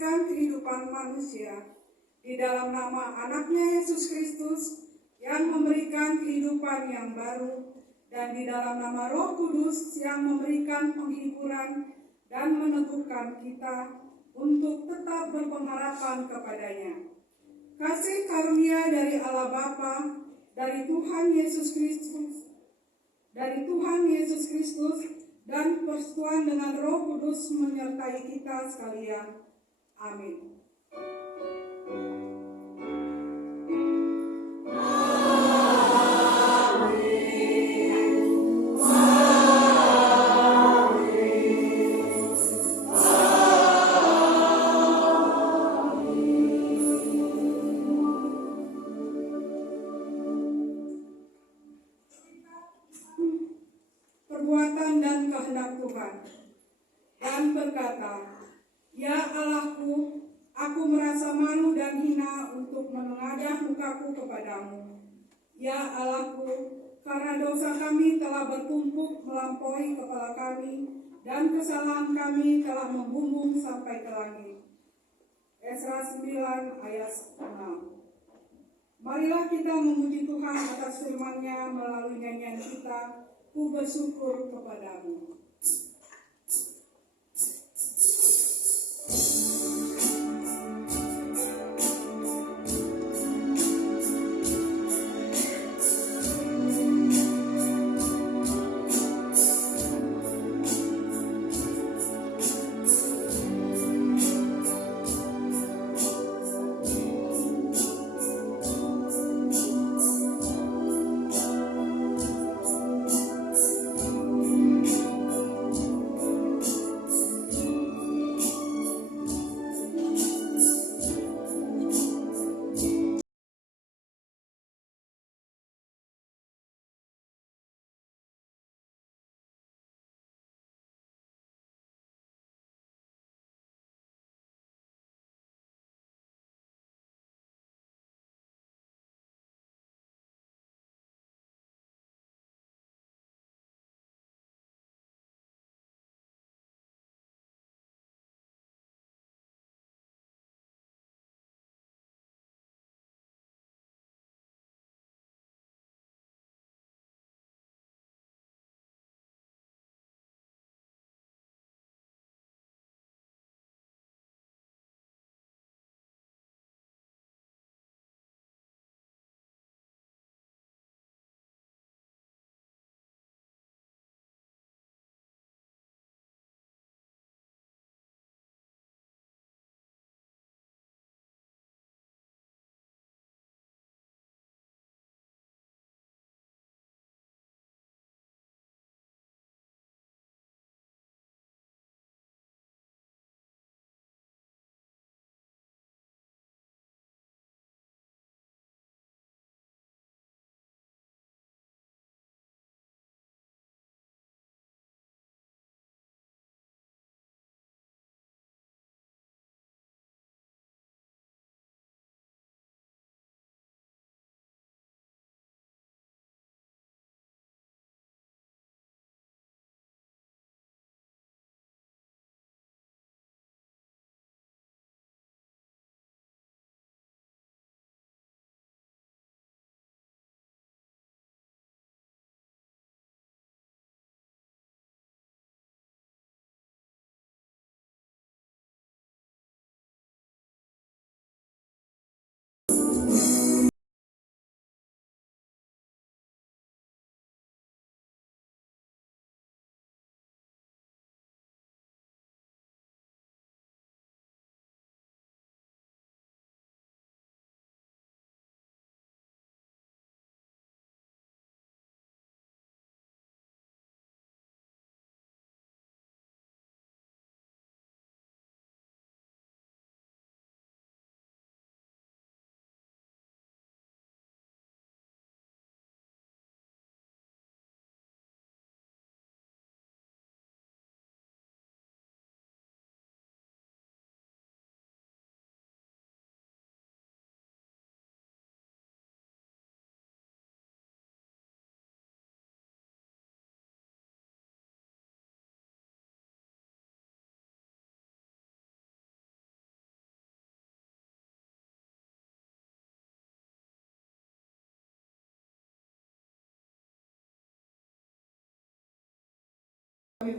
memberikan kehidupan manusia. Di dalam nama anaknya Yesus Kristus yang memberikan kehidupan yang baru, dan di dalam nama Roh Kudus yang memberikan penghiburan dan meneguhkan kita untuk tetap berpengharapan kepadanya. Kasih karunia dari Allah Bapa, dari Tuhan Yesus Kristus, dan persekutuan dengan Roh Kudus menyertai kita sekalian. Amin. Perbuatan dan kehendak Tuhan, dan berkata, "Ya Allahku, aku merasa malu dan hina untuk menengadah mukaku kepadamu. Ya Allahku, karena dosa kami telah bertumpuk melampaui kepala kami, dan kesalahan kami telah membumbung sampai ke langit." Esra 9 ayat 6. Marilah kita memuji Tuhan atas firman-Nya melalui nyanyian kita, "Ku bersyukur kepadamu."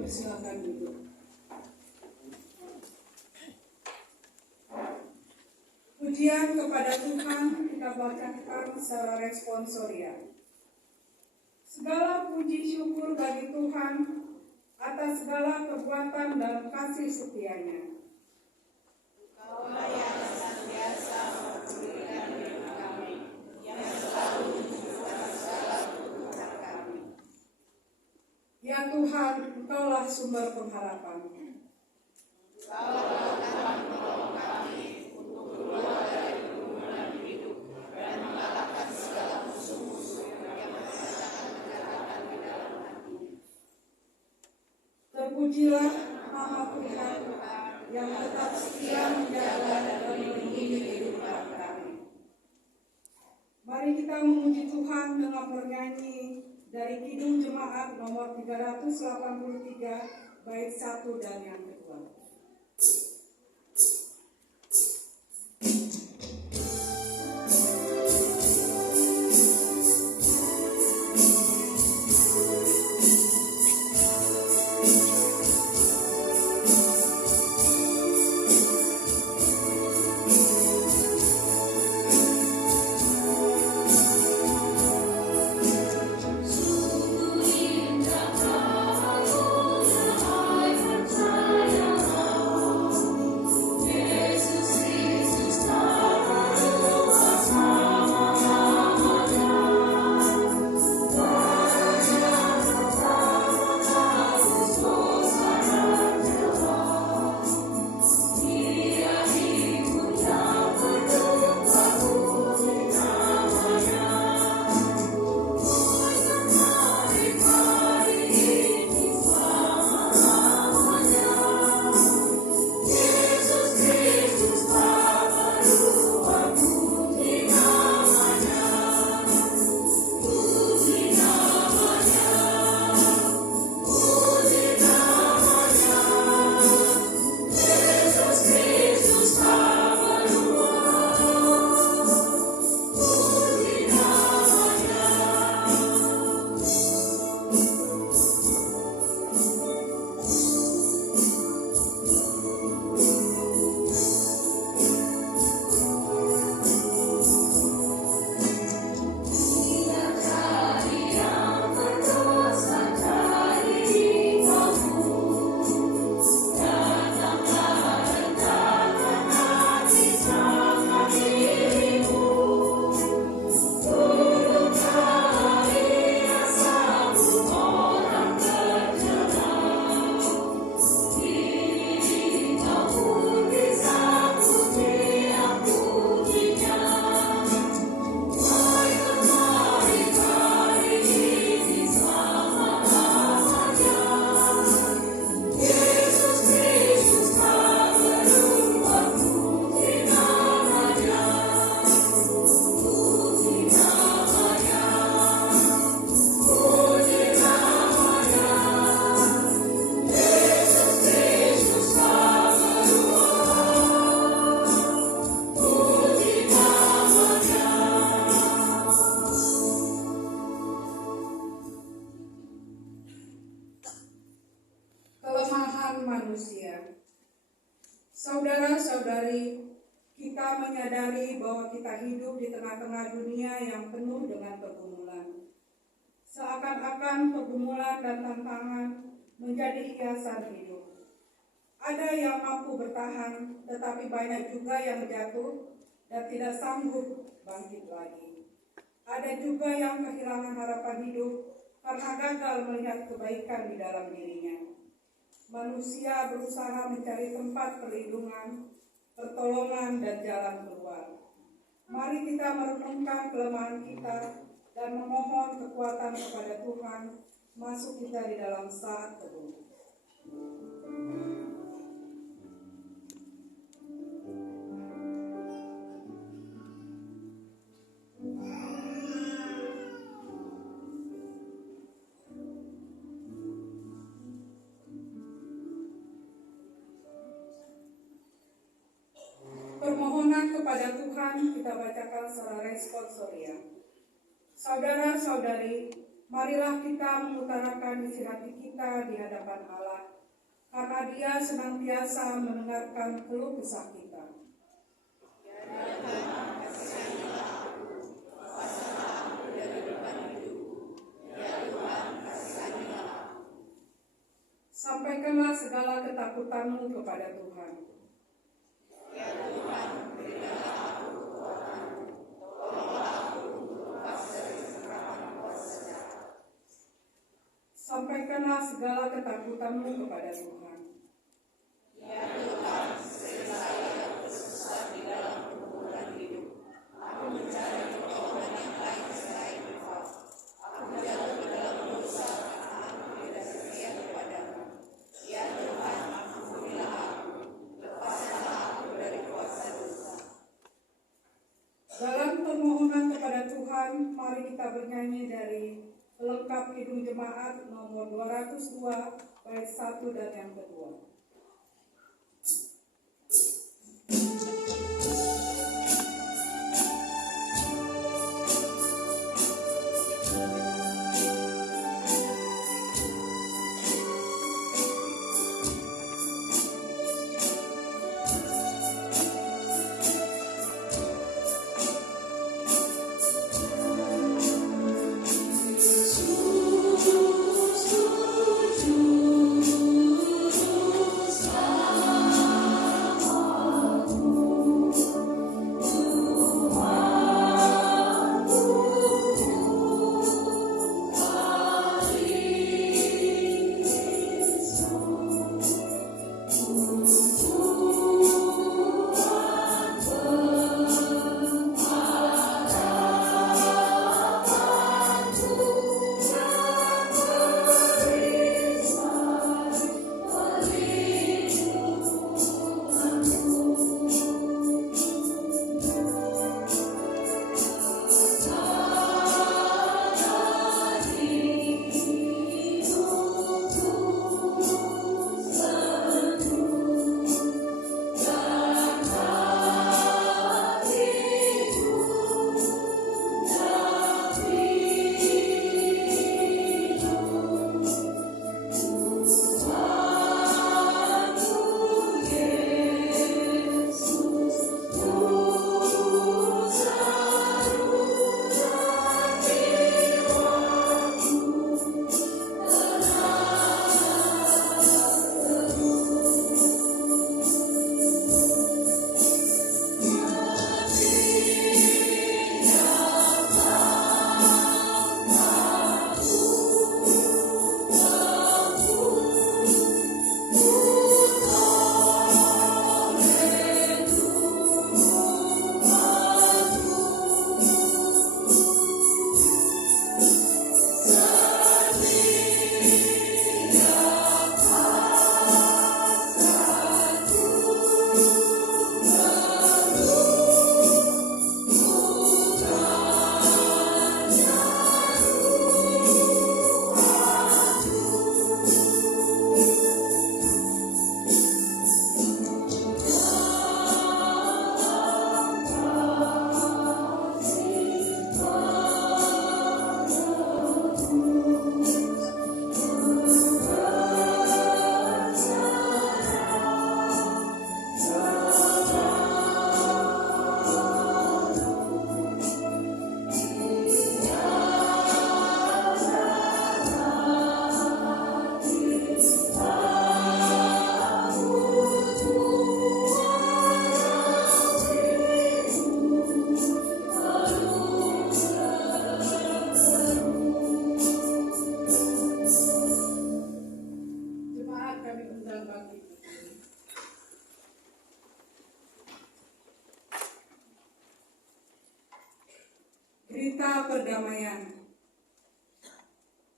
dipersilakan duduk. Pujian kepada Tuhan kita bacakan secara responsoria. Segala puji syukur bagi Tuhan atas segala perbuatan dan kasih setia-Nya. Kaulah yang senantiasa memberikan hidup kami, yang selalu menunjukkan segala kebutuhan kami. Ya Tuhan, Engkaulah sumber pengharapan. Engkaulah Tuhan menolong kami untuk keluar dari kerumunan hidup dan mengalahkan segala musuh-musuh yang menciptakan kejahatan di dalam hati. Terpujilah Nama Tuhan yang tetap setia menjaga dan melindungi kehidupan kami. Mari kita memuji Tuhan dengan bernyanyi dari Kidung Jemaat nomor 383 bait 1 dan yang kedua. Manusia. Saudara-saudari, kita menyadari bahwa kita hidup di tengah-tengah dunia yang penuh dengan pergumulan. Seakan-akan pergumulan dan tantangan menjadi hiasan hidup. Ada yang mampu bertahan, tetapi banyak juga yang jatuh dan tidak sanggup bangkit lagi. Ada juga yang kehilangan harapan hidup karena gagal melihat kebaikan di dalam dirinya. Manusia berusaha mencari tempat perlindungan, pertolongan, dan jalan keluar. Mari kita merenungkan kelemahan kita dan memohon kekuatan kepada Tuhan masuk kita di dalam saat teduh. Permohonan kepada Tuhan kita bacakan secara responsoria. Saudara-saudari, Marilah kita mengutarakan isi hati kita di hadapan Allah, karena Dia senantiasa mendengarkan keluh kesah kita. Sampaikanlah segala ketakutanmu kepada Tuhan. Ya Tuhan, berikanlah aku kekuatan, tolonglah aku untuk lepas dari cengkraman kuasa. Sampaikanlah segala ketakutanmu kepada Tuhan. Ya Tuhan, sering saya tersesat di dalam pergumulan hidup. Aku mencari pertolongan yang lain selain Engkau. Aku jatuh ke dalam dosa karena aku tidak setia kepadamu. Ya Tuhan, ampunilah aku, lepaskanlah aku dari kuasa dosa. Dalam permohonan kepada Tuhan, mari kita bernyanyi dari pelengkap Kidung Jemaat nomor 202, bait 1 dan yang kedua. Berita perdamaian.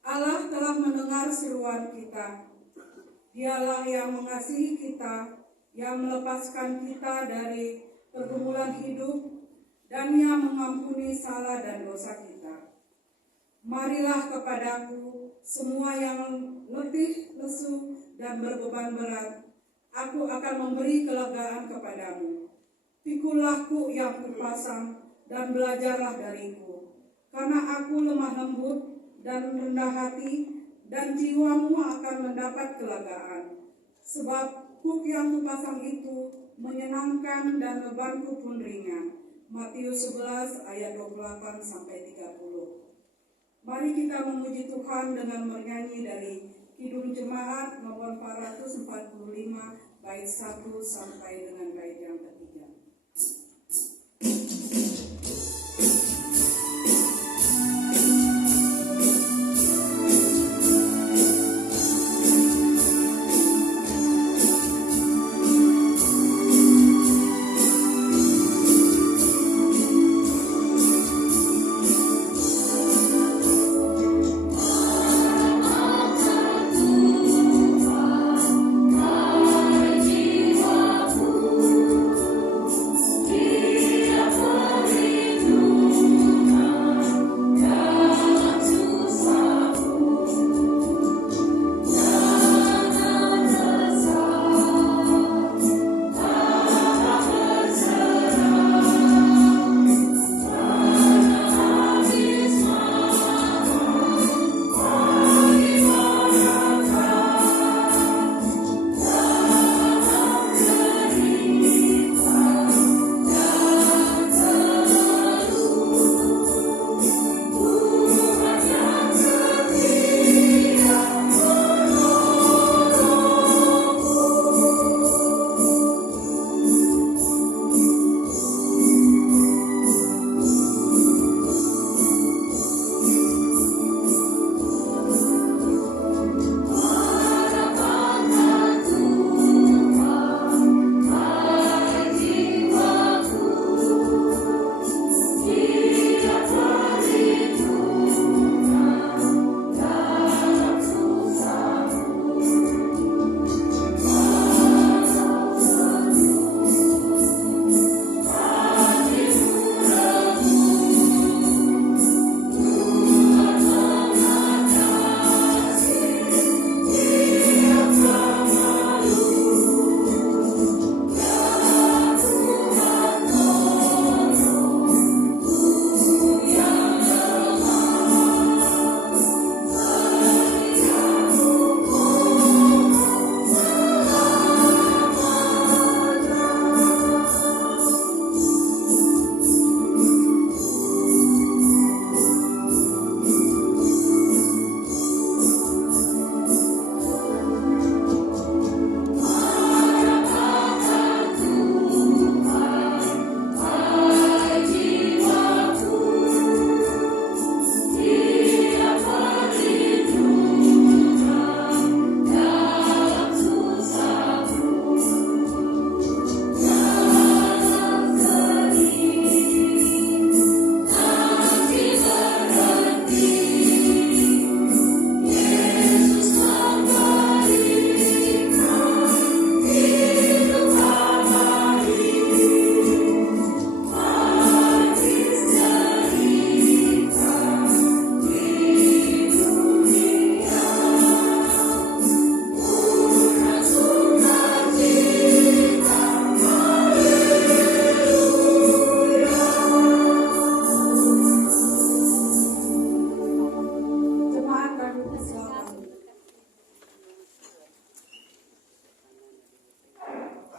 Allah telah mendengar seruan kita. Dialah yang mengasihi kita, yang melepaskan kita dari pergumulan hidup, dan yang mengampuni salah dan dosa kita. Marilah kepadaku semua yang letih, lesu, dan berbeban berat. Aku akan memberi kelegaan kepadamu. Pikulah-Ku yang kupasang, dan belajarlah dariku, karena aku lemah lembut dan rendah hati, dan jiwamu akan mendapat kelegaan. Sebab kuk yang kupasang itu menyenangkan dan bebanku pun ringan. Matius 11 ayat 28 sampai 30. Mari kita memuji Tuhan dengan bernyanyi dari Kidung Jemaat nomor 445 bait 1 sampai dengan bait yang ketiga.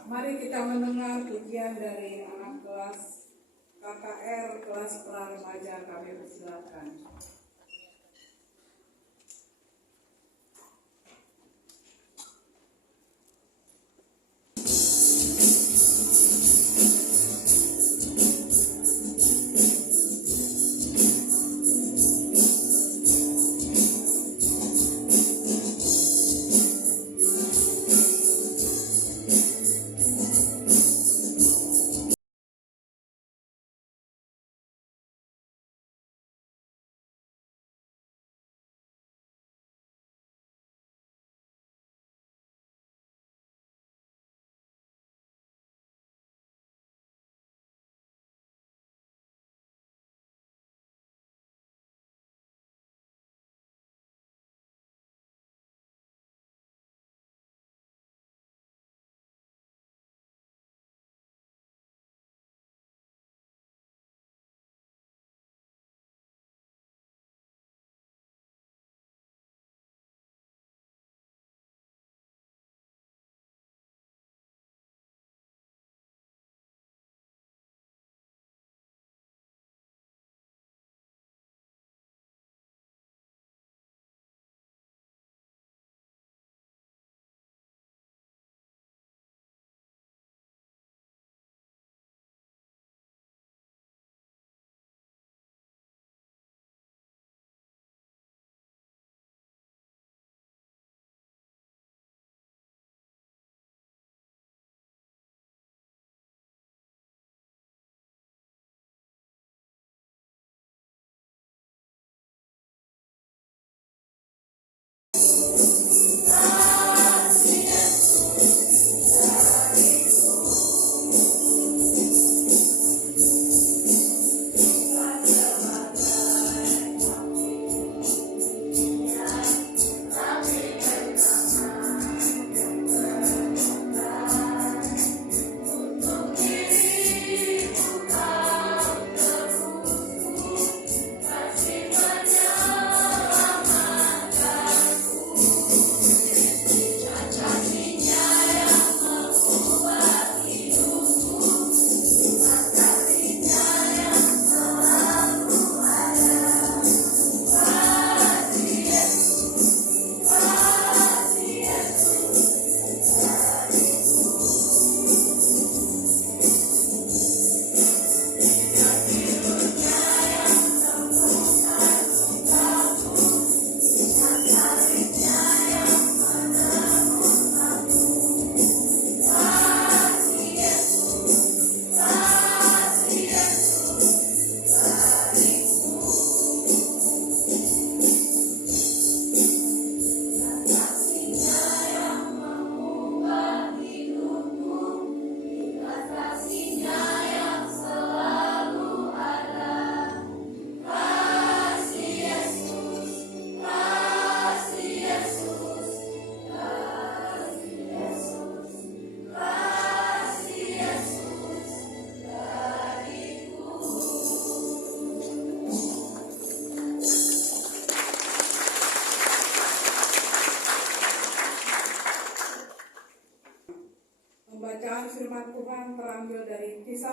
Mari kita mendengar pujian dari anak kelas KKR kelas pra remaja. Kami persilakan.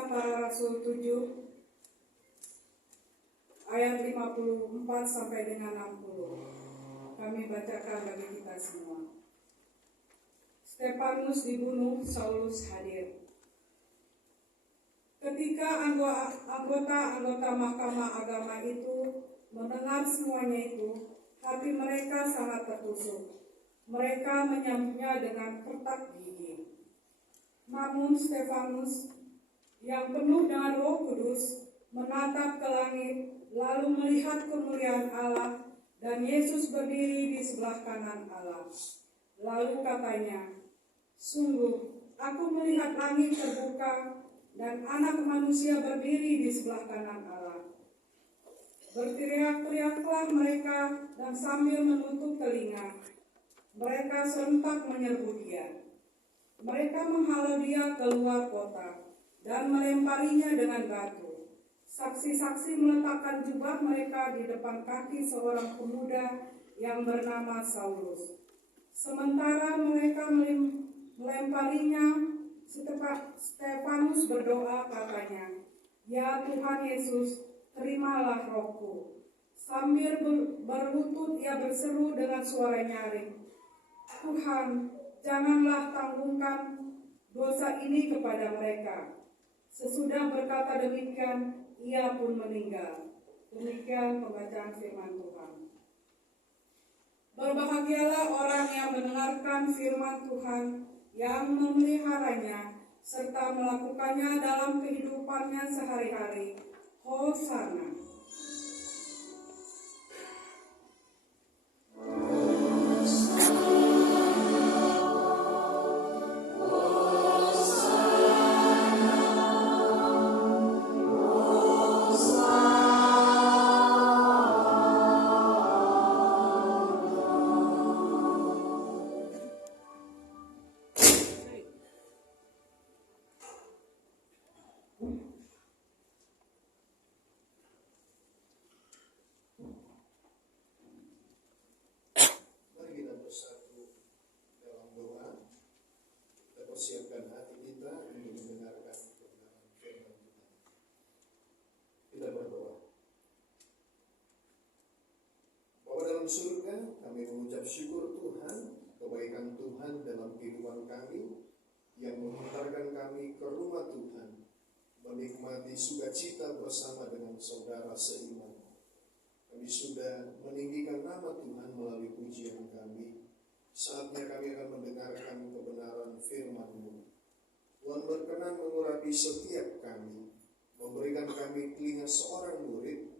Kisah Para Rasul 7 ayat 54 sampai dengan 60. Kami bacakan bagi kita semua. Stefanus dibunuh, Saulus hadir. Ketika anggota Mahkamah Agama itu mendengar semuanya itu, hati mereka sangat tertusuk. Mereka menyambutnya dengan kertak gigi. Namun Stefanus yang penuh dengan Roh Kudus menatap ke langit, lalu melihat kemuliaan Allah dan Yesus berdiri di sebelah kanan Allah. Lalu katanya, "Sungguh, aku melihat langit terbuka dan Anak Manusia berdiri di sebelah kanan Allah." Berteriak-teriaklah mereka dan sambil menutup telinga, mereka serentak menyerbu dia. Mereka menghalau dia keluar kota dan melemparinya dengan batu. Saksi-saksi meletakkan jubah mereka di depan kaki seorang pemuda yang bernama Saulus. Sementara mereka melemparinya, Stefanus berdoa katanya, "Ya Tuhan Yesus, terimalah rohku." Sambil berlutut ia berseru dengan suara nyaring, "Tuhan, janganlah tanggungkan dosa ini kepada mereka." Sesudah berkata demikian, ia pun meninggal. Demikian pembacaan firman Tuhan. Berbahagialah orang yang mendengarkan firman Tuhan, yang memeliharanya, serta melakukannya dalam kehidupannya sehari-hari. Hosana. Persiapkan hati kita untuk mendengarkan kebenaran firman Tuhan. Kita berdoa. Bapa dalam surga, kami mengucap syukur Tuhan, kebaikan Tuhan dalam kehidupan kami, yang menghantarkan kami ke rumah Tuhan, menikmati sukacita bersama dengan saudara seiman. Kami sudah meninggikan nama Tuhan melalui pujian kami. Saatnya kami akan mendengarkan kebenaran firman-Mu. Tuhan berkenan mengurapi setiap kami, memberikan kami telinga seorang murid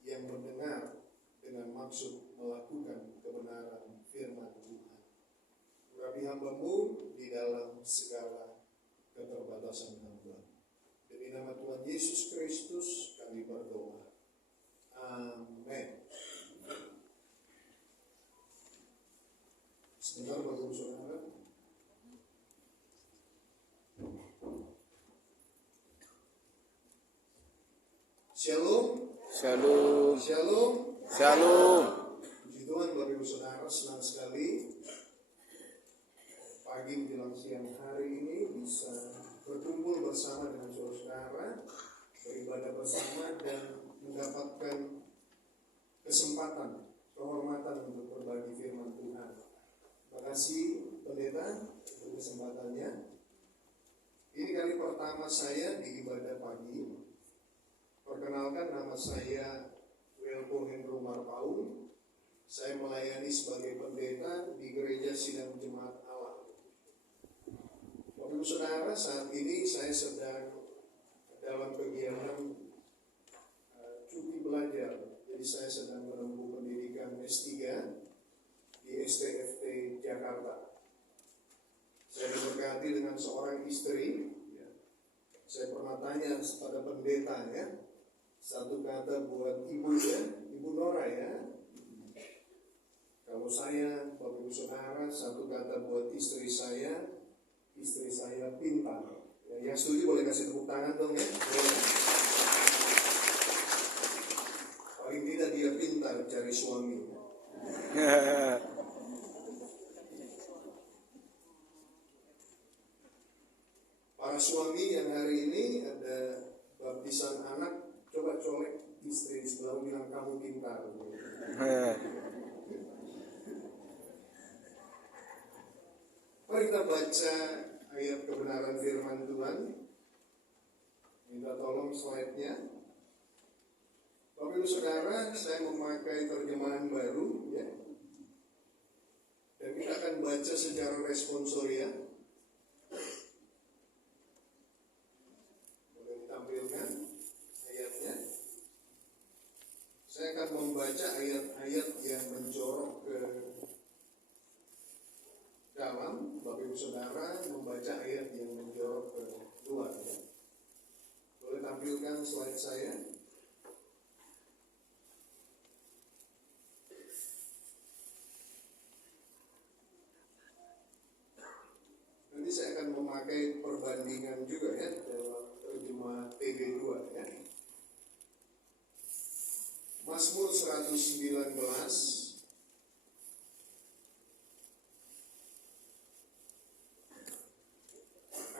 yang mendengar dengan maksud melakukan kebenaran firman Tuhan. Urapi hamba-Mu di dalam segala keterbatasan hamba. Demi nama Tuhan Yesus Kristus kami berdoa. Amin. Sebentar Bapak Saudara. Shalom. Shalom. Shalom. Shalom. Puji Tuhan Bapak Ibu Saudara, senang sekali pagi menjelang siang hari ini bisa berkumpul bersama dengan saudara, beribadah bersama dan mendapatkan kesempatan, kehormatan untuk berbagi firman Tuhan. Terima kasih Pendeta untuk kesempatannya. Ini kali pertama saya di ibadah pagi. Perkenalkan, nama saya Welpo Hendro Marpaung. Saya melayani sebagai pendeta di Gereja Sidang Jemaat Allah. Bapak Ibu Saudara, saat ini saya sedang dalam kegiatan cuti belajar. Jadi saya sedang menempuh pendidikan S3 di STFT Jakarta. Saya diberkati dengan seorang istri. Saya pernah tanya pada pendeta ya, satu kata buat ibu ya, Ibu Nora ya. Kalau saya, Bapak Ibu Saudara, satu kata buat istri saya pintar. Yang setuju boleh kasih tepuk tangan dong ya. Paling tidak dia pintar cari suami. Para suami yang hari ini ada kamu pintar. Mari kita baca ayat kebenaran firman Tuhan. Minta tolong slide-nya. Bapak Ibu Saudara, saya memakai terjemahan baru ya. Dan kita akan baca secara responsoria. Boleh ditampilkan ayatnya. Saya akan membaca ayat-ayat yang menjorok ke dalam. Bapak Ibu Saudara membaca ayat yang menjorok ke luar ya. Boleh tampilkan slide saya. Nanti saya akan memakai perbandingan juga ya dalam terjemah TB2 ya. Mazmur 119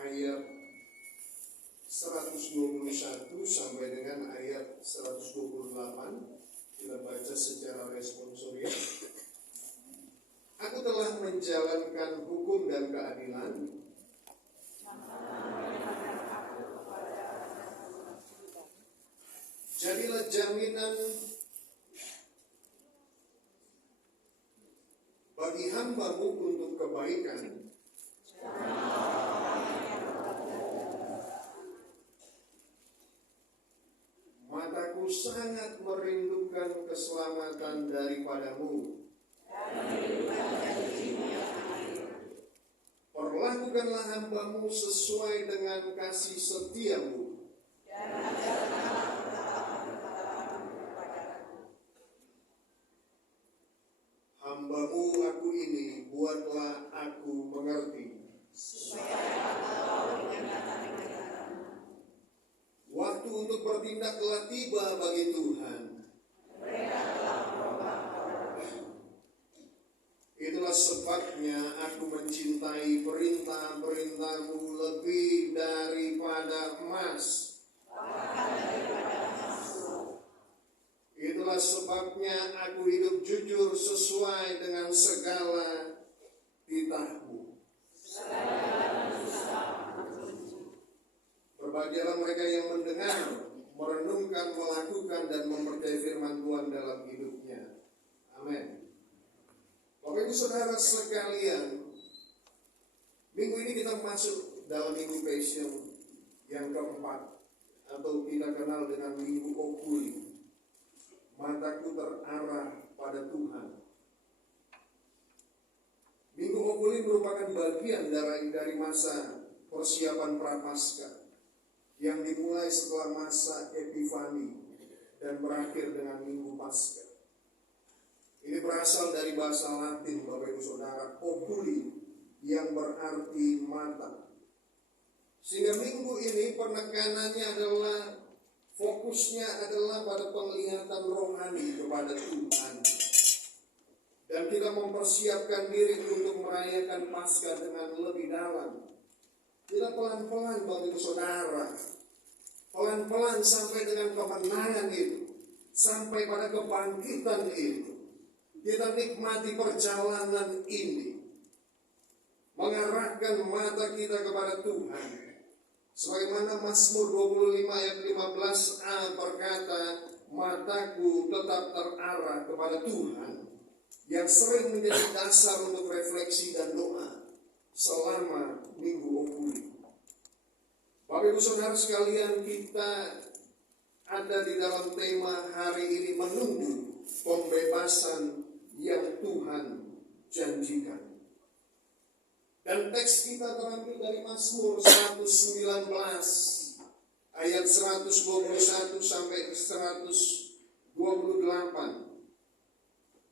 ayat 121 sampai dengan ayat 128. Kita baca secara responsoria. Aku telah menjalankan hukum dan keadilan. Jadilah jaminan bagi hamba-Mu untuk kebaikan. Mataku sangat merindukan keselamatan daripada-Mu. Perlakukanlah hamba-Mu sesuai dengan kasih setia-Mu. Hamba-Mu aku ini, buatlah aku mengerti. Waktu untuk bertindak telah tiba bagi Tuhan. Itulah sebabnya aku mencintai perintah-perintah-Mu lebih daripada emas. Itulah sebabnya aku hidup jujur sesuai dengan segala titah-Mu. Berbahagialah mereka yang mendengar, merenungkan, melakukan, dan mempercayai firman Tuhan dalam hidupnya. Amin. Bapak Ibu Saudara sekalian, minggu ini kita masuk dalam minggu Passion yang keempat, atau kita kenal dengan minggu Okuli. Mataku terarah pada Tuhan. Minggu Okuli merupakan bagian dari masa persiapan Prapaskah yang dimulai setelah masa Epifani dan berakhir dengan Minggu Paskah. Ini berasal dari bahasa Latin, Bapak Ibu Saudara, oculi, yang berarti mata. Sehingga minggu ini penekanannya adalah, fokusnya adalah pada penglihatan rohani kepada Tuhan. Dan kita mempersiapkan diri untuk merayakan Paskah dengan lebih dalam. Kita pelan-pelan, Bapak Ibu Saudara, pelan-pelan sampai dengan kemenangan itu, sampai pada kebangkitan itu. Kita nikmati perjalanan ini, mengarahkan mata kita kepada Tuhan. Sebagaimana Mazmur 25 ayat 15a berkata, mataku tetap terarah kepada Tuhan, yang sering menjadi dasar untuk refleksi dan doa selama Minggu Okuli. Bapak Ibu Saudara sekalian, kita ada di dalam tema hari ini, menunggu pembebasan yang Tuhan janjikan. Dan teks kita terambil dari Mazmur 119 ayat 121 sampai 128.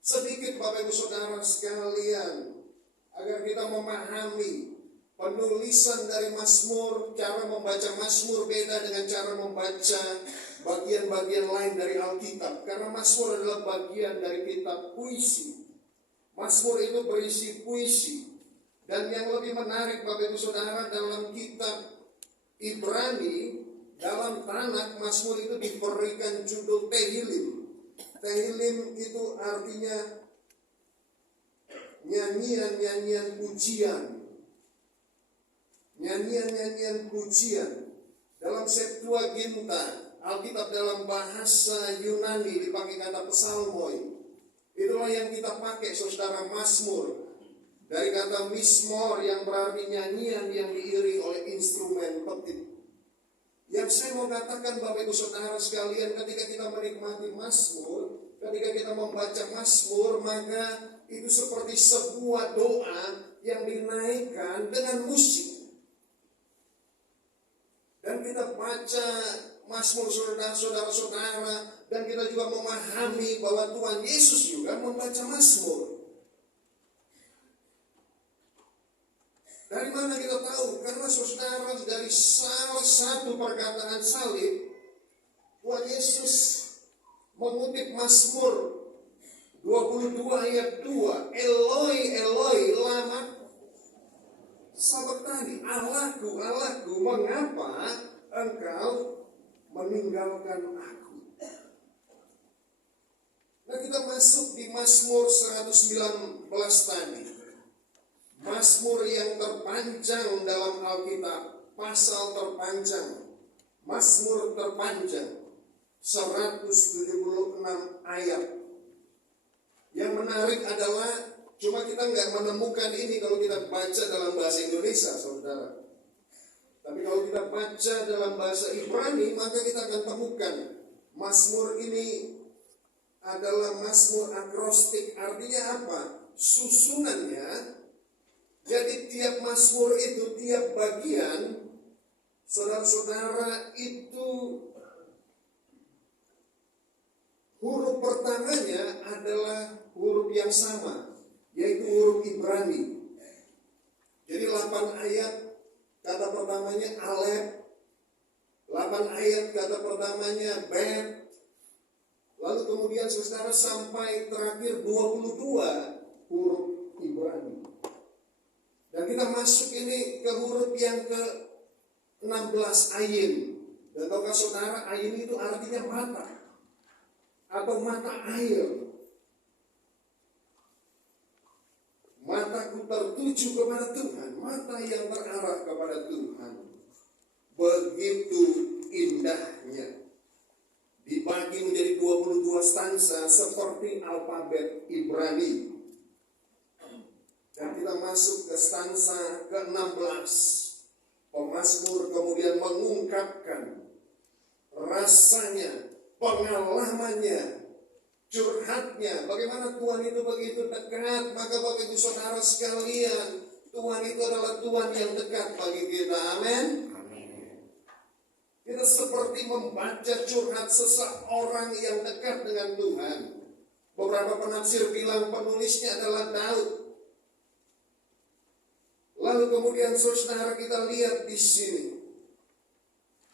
Sedikit Bapak Ibu Saudara sekalian, agar kita memahami penulisan dari Mazmur. Cara membaca Mazmur beda dengan cara membaca bagian-bagian lain dari Alkitab. Karena Mazmur adalah bagian dari kitab puisi. Mazmur itu berisi puisi. Dan yang lebih menarik Bapak Ibu Saudara, dalam kitab Ibrani, dalam Tanakh, Mazmur itu diberikan judul Tehillim. Tehillim itu artinya nyanyian-nyanyian pujian. Nyanyian-nyanyian pujian. Dalam Septuaginta, Alkitab dalam bahasa Yunani dipakai kata psalmoi. Itulah yang kita pakai, saudara, Mazmur. Dari kata mismor yang berarti nyanyian yang diiringi oleh instrumen petik. Yang saya mau katakan Bapak Ibu Saudara sekalian, ketika kita menikmati Mazmur, ketika kita membaca Mazmur, maka itu seperti sebuah doa yang dinaikkan dengan musik. Dan kita baca Mazmur saudara-saudara, dan kita juga memahami bahwa Tuhan Yesus juga membaca Mazmur. Dari mana kita tahu? Karena saudara, dari salah satu perkataan salib, Tuhan Yesus mengutip Mazmur 22 ayat 2, Eloi, Eloi, lama sabachthani, Allahku, Allahku, mengapa engkau meninggalkan aku? Nah, kita masuk di Mazmur 119 tadi. Mazmur yang terpanjang dalam Alkitab, pasal terpanjang, Mazmur terpanjang, 176 ayat. Yang menarik adalah, cuma kita nggak menemukan ini kalau kita baca dalam bahasa Indonesia, saudara. Tapi kalau kita baca dalam bahasa Ibrani, maka kita akan temukan Mazmur ini adalah Mazmur akrostik. Artinya apa? Susunannya. Jadi tiap Mazmur itu, tiap bagian, saudara-saudara, itu huruf pertamanya adalah huruf yang sama, yaitu huruf Ibrani. Jadi 8 ayat, kata pertamanya Alef, 8 ayat, kata pertamanya Bet, lalu kemudian saudara sampai terakhir 22 huruf Ibrani. Dan kita masuk ini ke huruf yang ke-16, Ayin. Dan tahukah saudara, Ayin itu artinya mata atau mata air. Mataku tertuju kepada Tuhan, mata yang terarah kepada Tuhan. Begitu indahnya. Dibagi menjadi 22 stansa seperti alfabet Ibrani. Dan kita masuk ke stansa ke-16. Pemazmur kemudian mengungkapkan rasanya, pengalamannya, curhatnya, bagaimana Tuhan itu begitu dekat. Maka Bapak Ibu Saudara sekalian, Tuhan itu adalah Tuhan yang dekat bagi kita. Amin. Kita seperti membaca curhat seseorang yang dekat dengan Tuhan. Beberapa penafsir bilang penulisnya adalah Daud. Lalu kemudian saudara kita lihat di sini.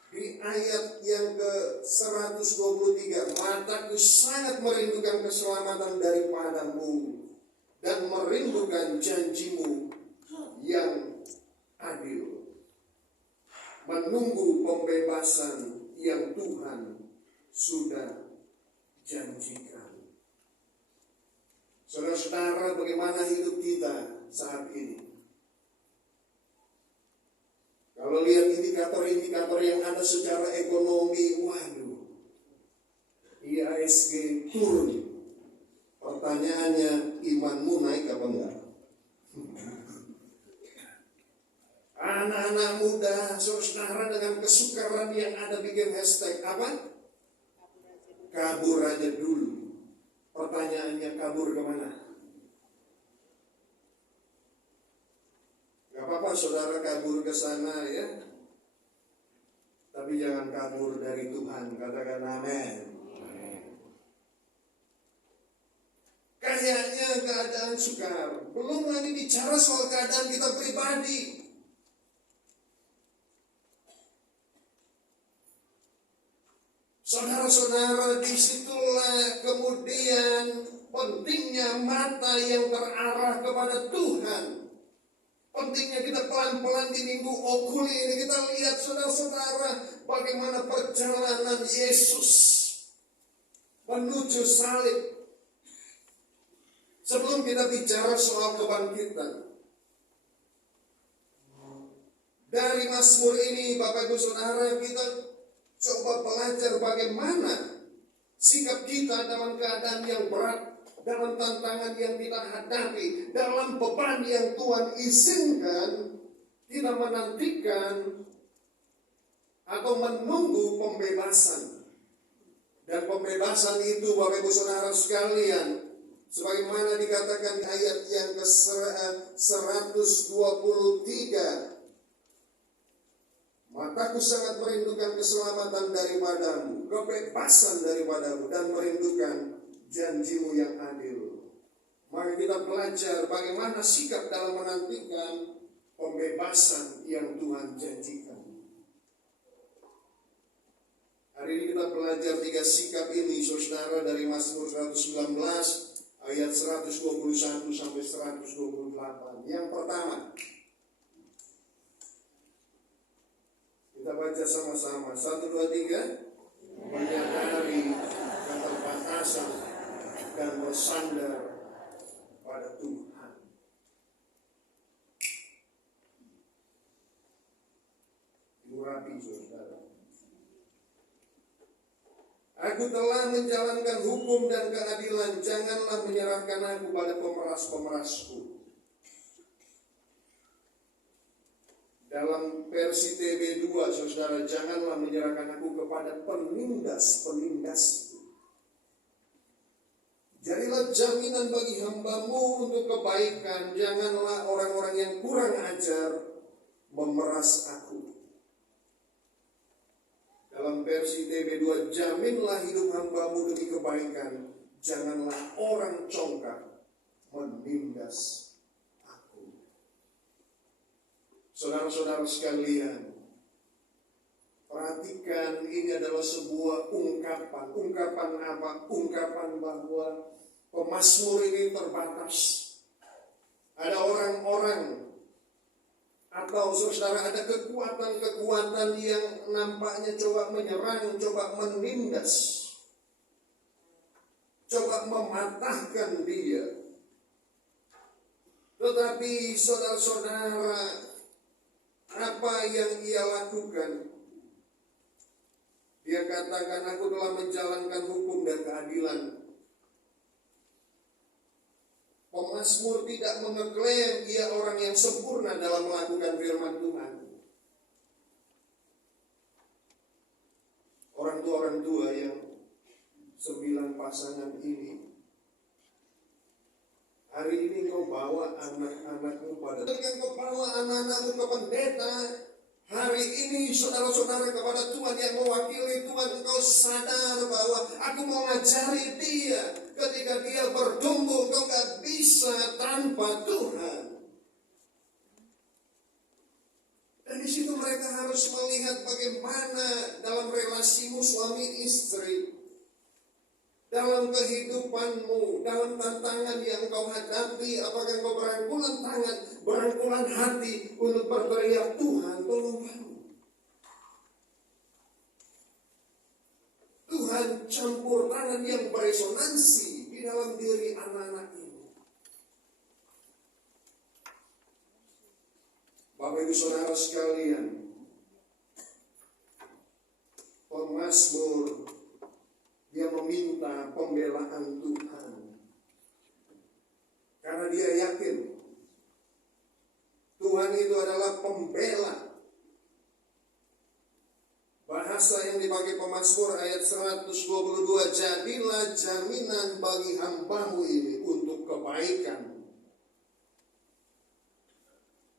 Di ayat yang ke-123. Mataku sangat merindukan keselamatan daripadamu. Dan merindukan janjimu yang adil. Menunggu pembebasan yang Tuhan sudah janjikan. Saudara-saudara, bagaimana hidup kita saat ini? Kalau lihat indikator-indikator yang ada secara ekonomi, waduh, IHSG turun. Pertanyaannya, imanmu naik apa enggak? Anak-anak muda, saudara dengan kesukaran yang ada bikin hashtag apa? Kabur aja dulu. Pertanyaannya, kabur kemana? Gak apa-apa saudara kabur ke sana ya. Tapi jangan kabur dari Tuhan. Katakan amin. Kayaknya keadaan sukar. Belum lagi bicara soal keadaan kita pribadi. Saudara-saudara, disitulah kemudian pentingnya mata yang terarah kepada Tuhan. Pentingnya kita pelan-pelan di minggu Okuli ini kita lihat saudara-saudara bagaimana perjalanan Yesus. menuju salib. Sebelum kita bicara soal kebangkitan, dari Mazmur ini Bapak Ibu Saudara, kita coba belajar bagaimana sikap kita dalam keadaan yang berat, dalam tantangan yang kita hadapi, dalam beban yang Tuhan izinkan kita menantikan atau menunggu pembebasan. Dan pembebasan itu Bapak Ibu Saudara sekalian, sebagaimana dikatakan di ayat yang ke-123, mataku sangat merindukan keselamatan daripadamu, kebebasan daripadamu, dan merindukan janjimu yang adil. Mari kita belajar bagaimana sikap dalam menantikan pembebasan yang Tuhan janjikan. Hari ini kita belajar 3 sikap ini, saudara, dari Mazmur 119 ayat 121 sampai 128. Yang pertama, kita baca sama-sama. 1, 2, 3. Menyadari keterbatasan dan bersandar pada Tuhan. Itu rapi, saudara. Aku telah menjalankan hukum dan keadilan, janganlah menyerahkan aku pada pemeras-pemerasku. Dalam versi TB2, saudara, janganlah menyerahkan aku kepada penindas-penindasku. Jadilah jaminan bagi hambamu untuk kebaikan, janganlah orang-orang yang kurang ajar memeras aku. Dalam versi TB2, jaminlah hidup hambamu demi kebaikan, janganlah orang congkak menindas aku. Saudara-saudara sekalian, perhatikan, ini adalah sebuah ungkapan. Ungkapan apa? Ungkapan bahwa pemazmur ini terbatas. Ada orang-orang atau saudara, ada kekuatan-kekuatan yang nampaknya coba menyerang, coba menindas, coba mematahkan dia. Tetapi saudara-saudara, apa yang ia lakukan? Dia katakan, aku telah menjalankan hukum dan keadilan. Pemazmur tidak mengeklaim ia orang yang sempurna dalam melakukan firman Tuhan. Orang tua yang 9 pasangan ini, hari ini kau bawa anak-anakmu pada, ketika kau bawa anak-anakmu ke pendeta, hari ini saudara-saudara kepada Tuhan yang mewakili Tuhan, engkau sadar bahwa aku mau ngajari dia. Ketika dia bertumbuh, kau gak bisa tanpa Tuhan. Dan di situ mereka harus melihat bagaimana dalam relasimu suami istri, dalam kehidupanmu, dalam tantangan yang kau hadapi, apakah kau berangkulan tangan, berangkulan hati untuk berteriak, Tuhan tolong kami. Tuhan campur tangan yang beresonansi di dalam diri anak-anak ini. Bapak Ibu Saudara sekalian, pemazmur dia meminta pembelaan Tuhan. Karena dia yakin Tuhan itu adalah pembela. Bahasa yang dipakai pemazmur ayat 122, jadilah jaminan bagi hambamu ini untuk kebaikan.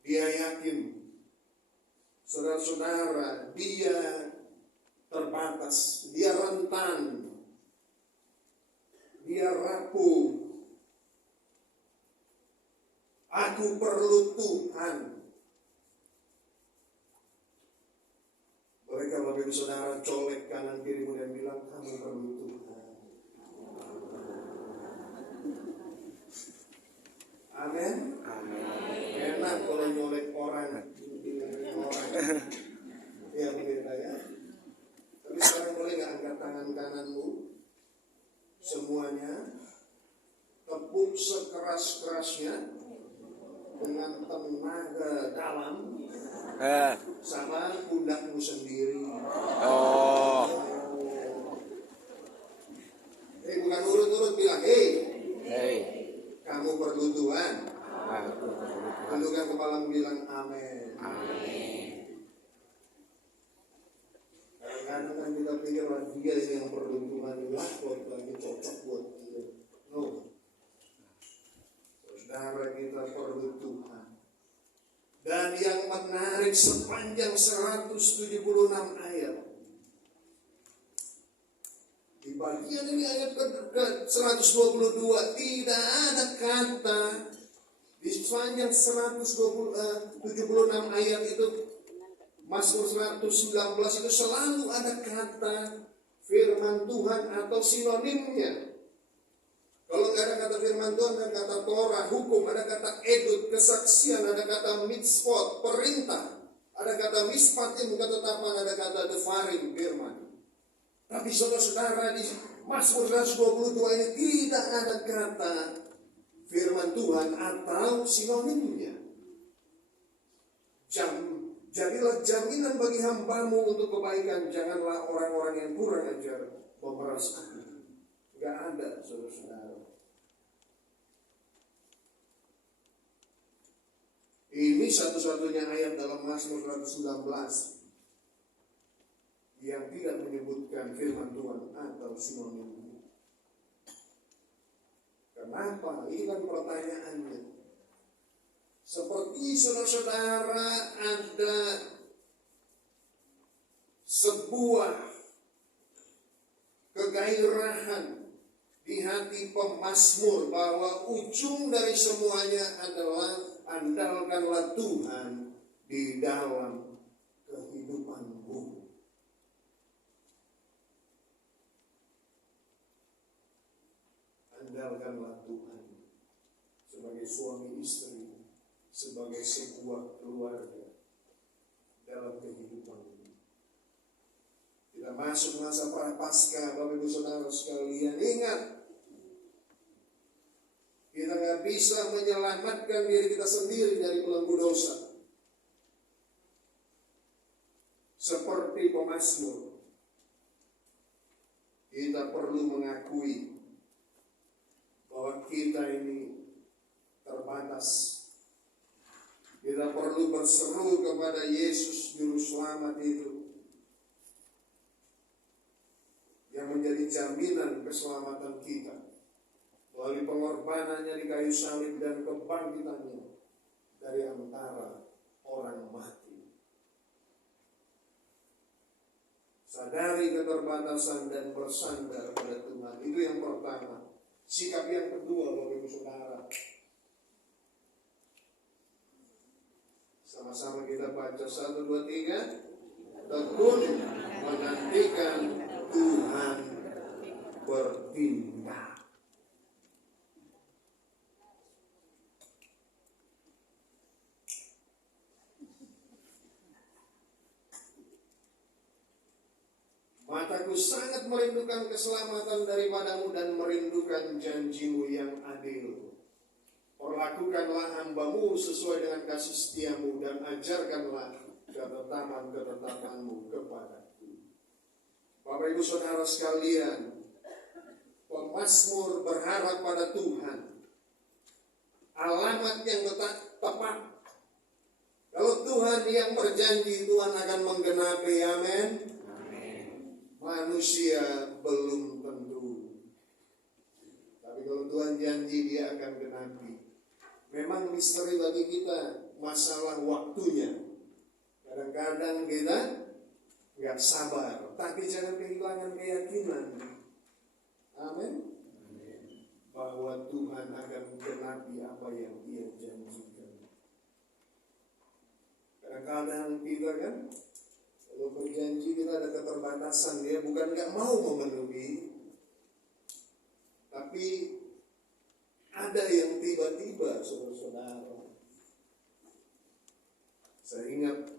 Dia yakin, saudara-saudara, dia terbatas, dia rentan, dia rapuh. Aku perlu Tuhan. Mereka Bapak Ibu Saudara colek kanan kirimu dan bilang, kamu perlu Tuhan. Amin. Enak kalau nyolek orang. Ya mungkin ya. Tapi sekarang boleh gak angkat tangan kananmu? tepuk sekeras-kerasnya dengan tenaga dalam sama pundakmu sendiri. Oh. Bukan urut-urut bilang, Hey. kamu perlu Tuhan. Aku perlu Tuhan. Tundukkan kepalamu, bilang amin. Amin. Kadang-kadang kan kita pikir dia yang perlu Tuhan, lah kok lagi cocok buat dia. No. Saudara, kita perlu Tuhan. Dan yang menarik sepanjang 176 ayat, di bagian ini ayat ke 122 tidak ada kata. Di sepanjang 176 ayat itu, Mazmur 119 itu selalu ada kata firman Tuhan atau sinonimnya. Kalau nggak ada kata firman Tuhan, ada kata Torah, hukum, ada kata edut, kesaksian, ada kata mitzvot, perintah, ada kata mispatim, ketetapan, ada kata devarim, firman. Tapi saudara-saudara, di Mazmur 122 ini tidak ada kata firman Tuhan atau sinonimnya. Jadilah jaminan bagi hambamu untuk kebaikan. Janganlah orang-orang yang kurang ajar memeras aku. Gak ada, saudara-saudara. Ini satu-satunya ayat dalam Mazmur 119 yang tidak menyebutkan firman Tuhan atau sinonimnya. Kenapa? Ini kan pertanyaannya. Seperti saudara-saudara ada sebuah kegairahan di hati pemazmur bahwa ujung dari semuanya adalah andalkanlah Tuhan di dalam kehidupanmu. Andalkanlah Tuhan sebagai suami istri, sebagai sebuah keluarga dalam kehidupan ini. Kita masuk masa prapaskah, Bapak Ibu Saudara sekalian, ingat, kita nggak bisa menyelamatkan diri kita sendiri dari belenggu dosa. Seperti pemazmur, kita perlu mengakui bahwa kita ini terbatas. Kita perlu berseru kepada Yesus Juru Selamat itu yang menjadi jaminan keselamatan kita melalui pengorbanannya di kayu salib dan kebangkitannya dari antara orang mati. Sadari keterbatasan dan bersandar pada Tuhan. Itu yang pertama. Sikap yang kedua, Bapak Ibu Saudara, sama-sama kita baca 1, 2, 3. Tekun menantikan Tuhan bertindak. Mataku sangat merindukan keselamatan daripadamu dan merindukan janjimu yang adil. Perlakukanlah hambamu sesuai dengan kasih setiamu dan ajarkanlah ketetapan-ketetapanmu kepadaku. Bapak Ibu Saudara sekalian, pemazmur berharap pada Tuhan. Alamat yang tepat. Kalau Tuhan yang berjanji, Tuhan akan menggenapi, amin. Manusia belum tentu. Tapi kalau Tuhan janji, dia akan genapi. Memang misteri bagi kita masalah waktunya. Kadang-kadang kita nggak sabar, tapi jangan kehilangan keyakinan. Amin. Bahwa Tuhan akan genapi apa yang Dia janjikan. Kadang-kadang kita kan, kalau berjanji kita ada keterbatasan, dia bukan nggak mau memenuhi, tapi ada yang tiba-tiba, saudara-saudara. Saya ingat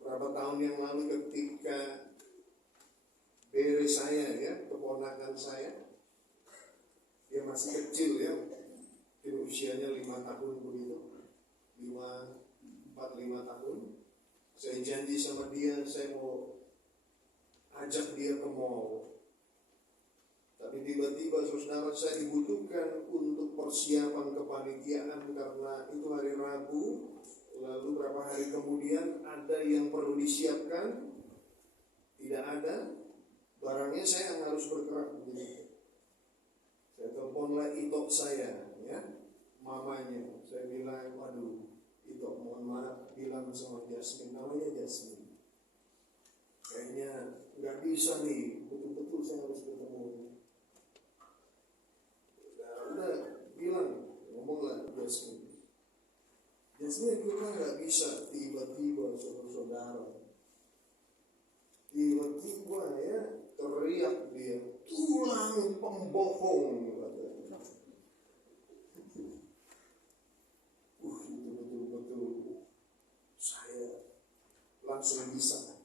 berapa tahun yang lalu ketika beri saya, ya, keponakan saya, dia masih masih kecil ya, mungkin usianya 5 tahun begitu, 4-5 tahun. Saya janji sama dia, saya mau ajak dia ke mall. Tapi tiba-tiba saudara, saya dibutuhkan untuk persiapan kepanitiaan karena itu hari Rabu. Lalu berapa hari kemudian ada yang perlu disiapkan, tidak ada barangnya, saya yang harus bergerak begitu. Saya teleponlah itok saya, ya, mamanya. Saya bilang, waduh, itok mohon maaf, bilang sama Jasmine, namanya Jasmine, kayaknya nggak bisa nih, betul-betul saya harus ketemu. Udah bilang, ngomonglah Jasmine. Jasmine juga nggak bisa. Tiba-tiba saudara-saudara, tiba-tiba ya teriak dia, tulang pembohong, katanya. Itu betul-betul saya langsung bisa.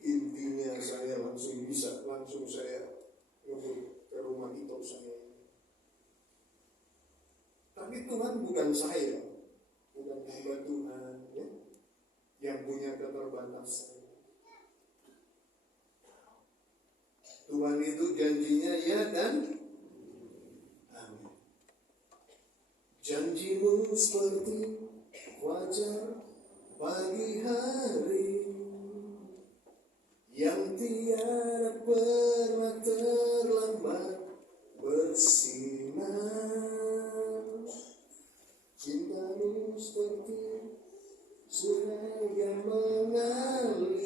Intinya saya langsung bisa, langsung saya ngebut ke rumah itu saya. Tapi Tuhan bukan saya, bukan hamba Tuhan ya, yang punya keterbatasan. Tuhan itu janjinya ya dan amin. Janjimu seperti fajar pagi hari yang tiada pernah terlambat bersinar. Cintamu seperti sungai yang mengalir,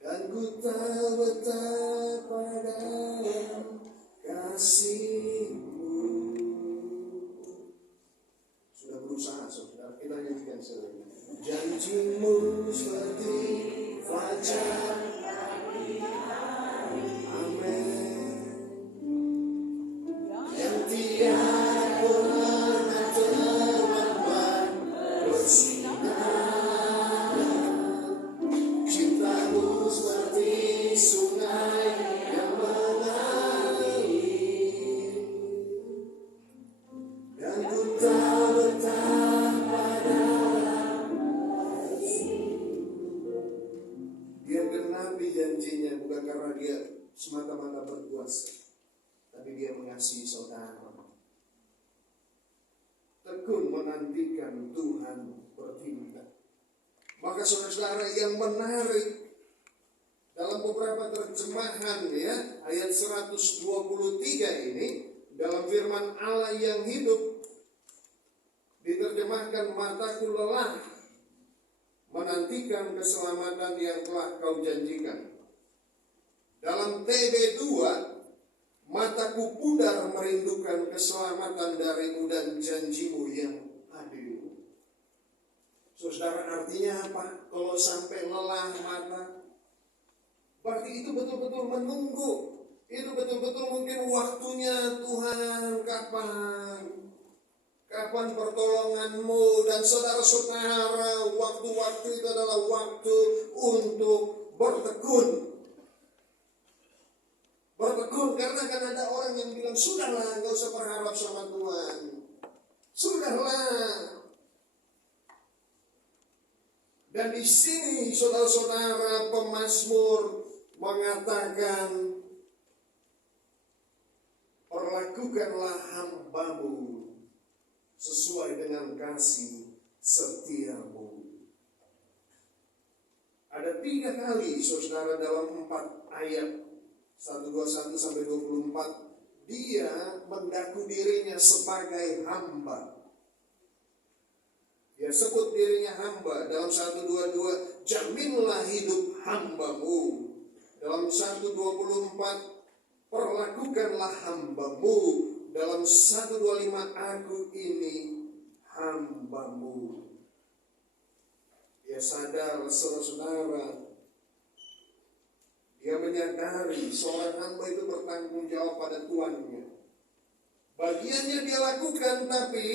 dan ku tahu betapa dalam kasihmu. Sudah berusaha saudara, kita nyanyikan sekali. Janjimu seperti fajar pagi hari, amin, yang tiada pernah terlambat bersinar. Cintamu seperti sungai yang mengalir, dan ku tahu betapa dalam dia genapi janjinya, bukan karena dia semata-mata berkuasa, tapi dia mengasihi saudara. Tekun menantikan Tuhan bertindak. Maka saudara-saudara, yang menarik dalam beberapa terjemahan ya, ayat 123 ini dalam firman Allah yang hidup diterjemahkan, mataku lelah menantikan keselamatan yang telah kau janjikan. Dalam TB2, mataku pudar merindukan keselamatan darimu dan janjimu yang adil. Saudara, artinya apa? Kalau sampai lelah mata, berarti itu betul-betul menunggu. Itu betul-betul mungkin waktunya Tuhan, kapan pertolonganmu. Dan saudara-saudara, waktu-waktu itu adalah waktu untuk bertekun. Bertekun, karena kan ada orang yang bilang, sudahlah, gak usah berharap sama Tuhan. Sudahlah. Dan di sini saudara-saudara, pemazmur mengatakan, perlakukanlah hambamu sesuai dengan kasih setiamu. Ada 3 kali saudara dalam 4 ayat 121 sampai 24, dia mengaku dirinya sebagai hamba. Dia sebut dirinya hamba. Dalam 122, jaminlah hidup hambamu. Dalam 124, perlakukanlah hambamu. Dalam 125, aku ini hambamu. Dia sadar, saudara-saudara, dia menyadari seorang hamba itu bertanggung jawab pada tuannya. Bagiannya dia lakukan, tapi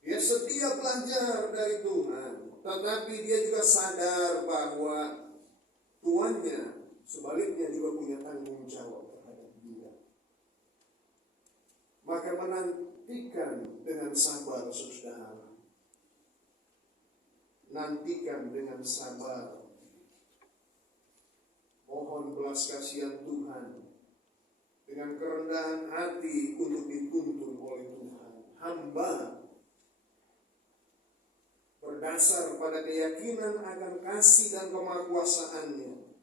dia setia belajar dari Tuhan. Tetapi dia juga sadar bahwa tuannya sebaliknya juga punya tanggung jawab terhadap dia. Maka menantikan dengan sabar, saudara. Nantikan dengan sabar. Mohon belas kasihan Tuhan dengan kerendahan hati untuk dituntun oleh Tuhan. Hamba berdasar pada keyakinan akan kasih dan kemahakuasaannya,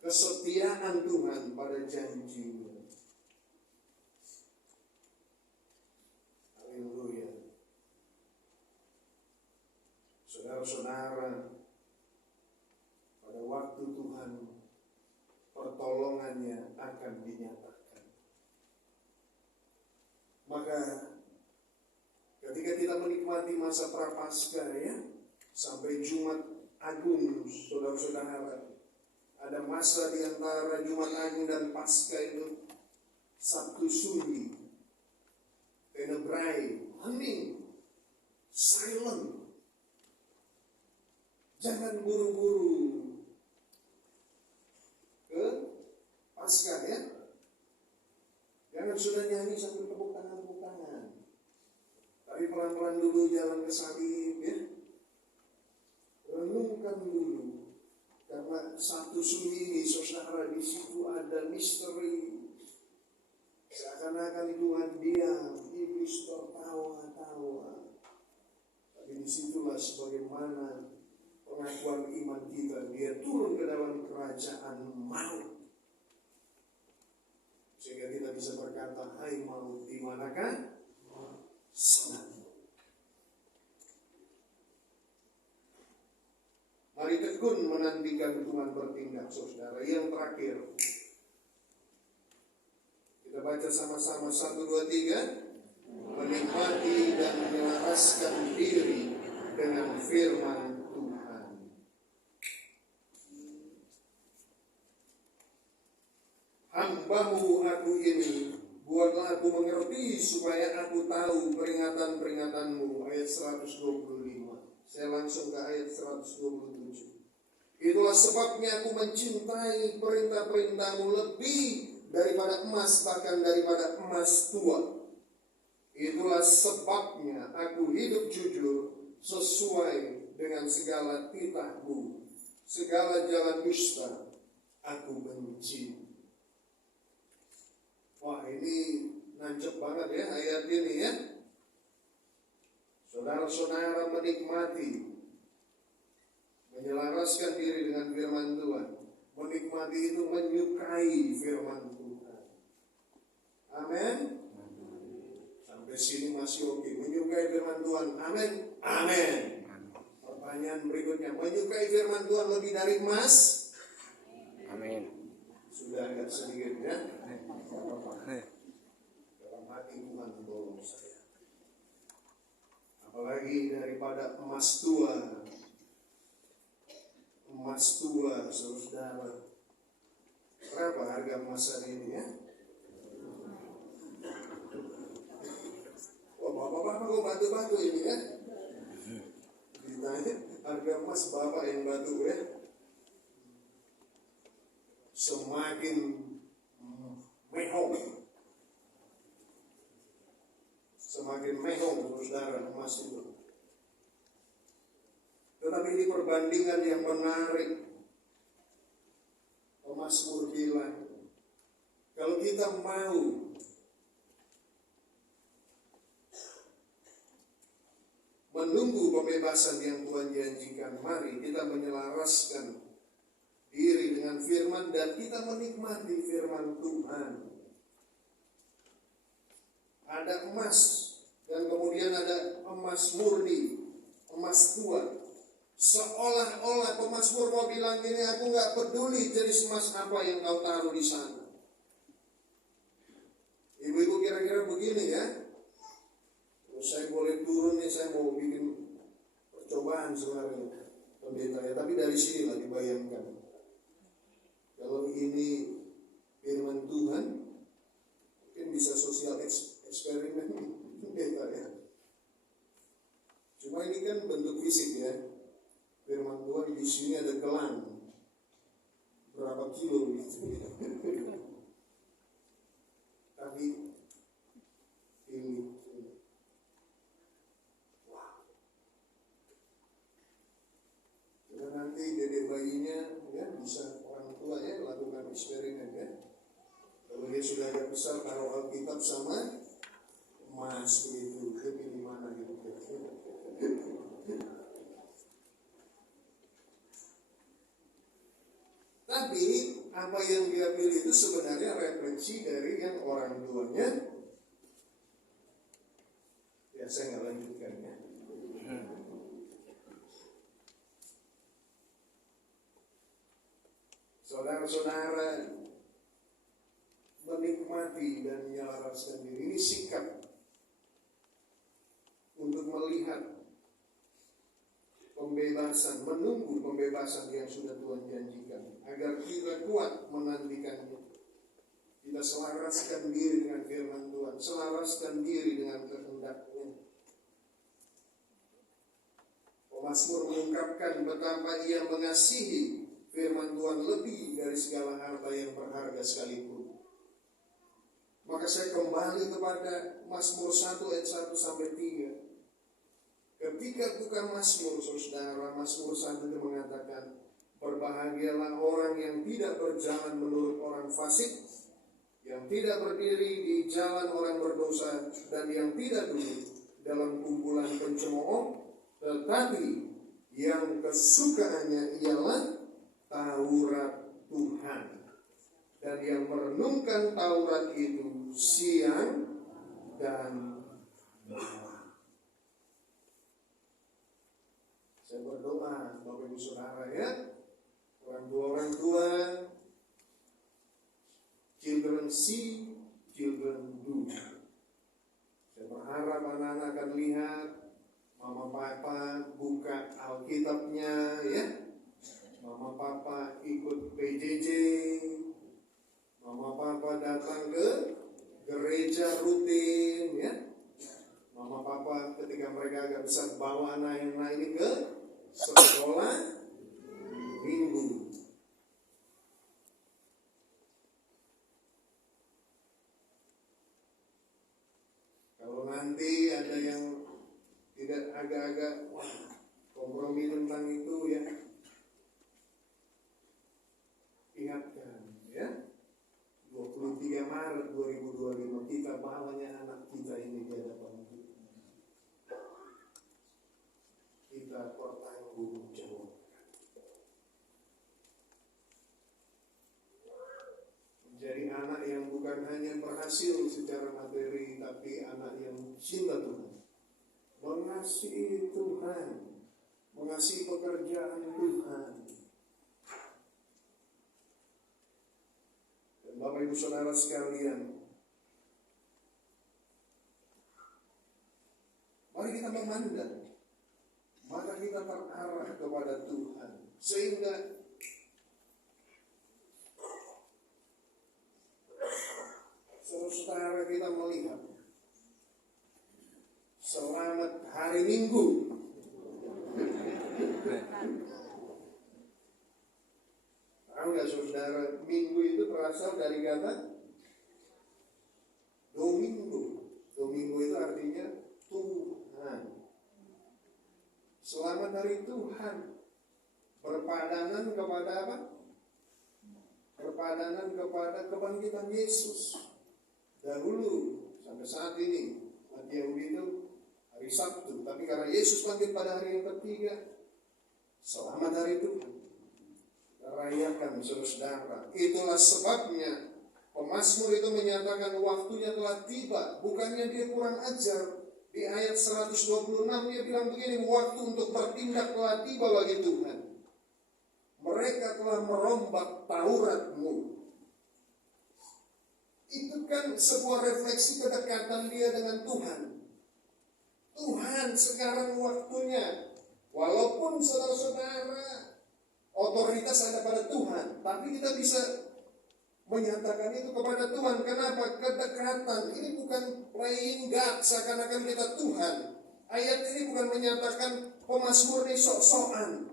kesetiaan Tuhan pada janjinya. Haleluya. Saudara-saudara, pada waktu Tuhan pertolongannya akan dinyatakan. Maka ketika kita menikmati masa Prapaskah ya, sampai Jumat Agung, saudara-saudara, ada masa di antara Jumat Agung dan Paskah itu Sabtu Sunyi, Tenebrae, hening, silent. Jangan buru-buru ke Paskah ya. Jangan sudah nyanyi sambil tepuk tangan. Tapi pelan-pelan dulu jalan ke salib ya. Renungkan dulu. Karena Sabtu Sunyi ini, saudara, di situ ada misteri. Seakan-akan Tuhan diam, iblis tertawa-tawa. Tapi disitulah sebagaimana pengakuan iman kita, dia turun ke dalam kerajaan maut. Sehingga kita bisa berkata, hai maut, di manakah? Sana. Mari tekun menantikan Tuhan bertindak, saudara. Yang terakhir, kita baca sama-sama 1, 2, 3. Menikmati dan menyelaraskan diri dengan firman Tuhan. Hamba-Mu aku ini, buatlah aku mengerti supaya aku tahu peringatan-peringatan-Mu. Ayat 125. Saya langsung ke ayat 127. Itulah sebabnya aku mencintai perintah-perintah-Mu lebih daripada emas, bahkan daripada emas tua. Itulah sebabnya aku hidup jujur sesuai dengan segala titah-Mu. Segala jalan dusta aku benci. Wah, ini nancep banget ya ayat ini ya. Saudara-saudara menikmati, menyelaraskan diri dengan firman Tuhan. Menikmati itu menyukai firman Tuhan. Amin. Sampai sini masih oke. Menyukai firman Tuhan. Amin. Amin. Pertanyaan berikutnya, menyukai firman Tuhan lebih dari emas? Amin. Sudah agak sedikit ya. Dalam hati Tuhan tolong saya. Apalagi daripada emas tua. Emas tua, saudara. Berapa harga emas hari ini ya? Wah, bapak-bapak kok batu-batu ini ya? Ditanya harga emas bapak yang batu ya? Semakin mehong. Semakin mehong, saudara, emas itu. Tetapi ini perbandingan yang menarik. Pemasmur bilang, kalau kita mau menunggu pembebasan yang Tuhan janjikan, mari kita menyelaraskan diri dengan firman dan kita menikmati firman Tuhan. Ada emas dan kemudian ada emas murni, emas tua. Seolah-olah pemazmur mau bilang gini, aku gak peduli jenis emas apa yang kau taruh di sana. Ibu-ibu kira-kira begini ya. Saya boleh turun nih, saya mau bikin percobaan sebenarnya pendeta ya. Tapi dari sini lah dibayangkan. Kalau ini firman Tuhan, mungkin bisa sosial eksperimen pendeta ya. Cuma ini kan bentuk fisik ya. Firman Tuhan di sini ada gelang berapa kilo gitu. Tapi pilih. Wow. Karena nanti dedek bayinya ya bisa orang tuanya melakukan eksperimen ya. Kalau dia sudah agak besar taruh Alkitab sama emas begitu, dia pilih mana gitu. Tapi apa yang dia pilih itu sebenarnya refleksi dari yang orang tuanya. Ya saya nggak lanjutkan ya. Saudara-saudara, menikmati dan menyelaraskan diri ini sikap untuk melihat pembebasan, menunggu pembebasan yang sudah Tuhan janjikan, agar kita kuat menantikannya. Kita selaraskan diri dengan firman Tuhan, selaraskan diri dengan kehendak-Nya. Pemazmur mengungkapkan betapa ia mengasihi firman Tuhan lebih dari segala harta yang berharga sekalipun. Maka saya kembali kepada Mazmur 1 ayat 1 sampai 3. Ketika bukan Mazmur, saudara, Mazmur 1 itu mengatakan, berbahagialah orang yang tidak berjalan menurut orang fasik, yang tidak berdiri di jalan orang berdosa, dan yang tidak duduk dalam kumpulan pencemooh, tetapi yang kesukaannya ialah Taurat Tuhan, dan yang merenungkan Taurat itu siang dan malam. Saya berdoa Bapak Ibu Saudara ya, orang tua, children see, children do. Saya berharap anak-anak akan lihat mama papa buka Alkitabnya ya, mama papa ikut PJJ, mama papa datang ke gereja rutin ya, mama papa ketika mereka agak besar bawa anak-anak ini ke sekolah minggu. Kalau nanti ada yang tidak agak-agak kompromi tentang itu ya, ingatkan ya, 23 Maret 2025 kita bawanya anak kita ini di hadapan Tuhan. Kita bertanggung jawab. Menjadi anak yang bukan hanya berhasil secara materi, tapi anak yang cinta Tuhan, mengasihi Tuhan, mengasihi pekerjaan Tuhan. Dan Bapak Ibu Saudara sekalian, mari kita memandang, maka kita terarah kepada Tuhan, sehingga saudara kita melihat selamat hari Minggu. Tahu nggak saudara, Minggu itu berasal dari kata Domingo. Domingo itu artinya Tuhan. Selamat hari Tuhan. Berpadanan kepada apa? Berpadanan kepada kebangkitan Yesus. Dahulu sampai saat ini umat Yahudi itu hari Sabtu, tapi karena Yesus bangkit pada hari yang ketiga, selamat hari Tuhan. Rayakan saudara. Itulah sebabnya pemazmur itu menyatakan waktunya telah tiba. Bukannya dia kurang ajar. Di ayat 126 dia bilang begini, waktu untuk bertindak telah tiba bagi Tuhan. Mereka telah merombak Taurat-Mu. Itu kan sebuah refleksi kedekatan dia dengan Tuhan. Tuhan sekarang waktunya. Walaupun saudara-saudara otoritas ada pada Tuhan, tapi kita bisa menyatakan itu kepada Tuhan. Kenapa? Kedekatan. Ini bukan playing God seakan-akan kita Tuhan. Ayat ini bukan menyatakan pemazmur ini sok-sokan,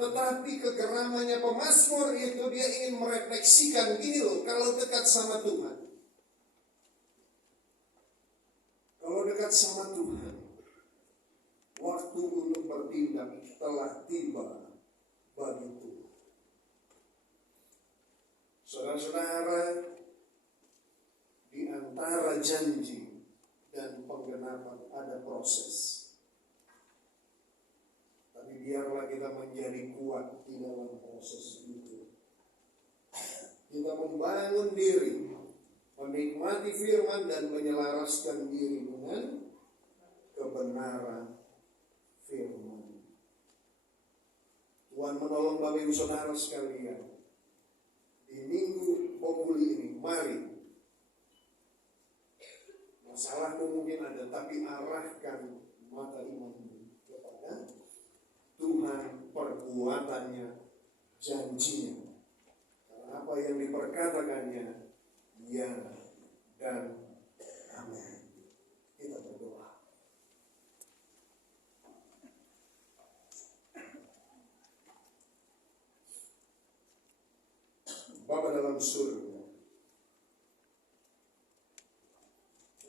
Tetapi kekeramannya pemazmur itu dia ingin merefleksikan gini loh, kalau dekat sama Tuhan. Kalau dekat sama Tuhan, waktu untuk bertindak telah tiba bagi Tuhan. Saudara-saudara, di antara janji dan penggenapan ada proses. Tapi biarlah kita menjadi kuat di dalam proses itu. Kita membangun diri, menikmati firman dan menyelaraskan diri dengan kebenaran firman. Tuhan menolong Bapak Ibu Saudara sekalian. Di minggu Populi ini, mari. Masalahmu mungkin ada, tapi arahkan mata imanmu kepada Tuhan, perbuatannya, janjinya. Karena apa yang diperkatakannya, ya dan amin. Kita berdoa. Bapa dalam surga,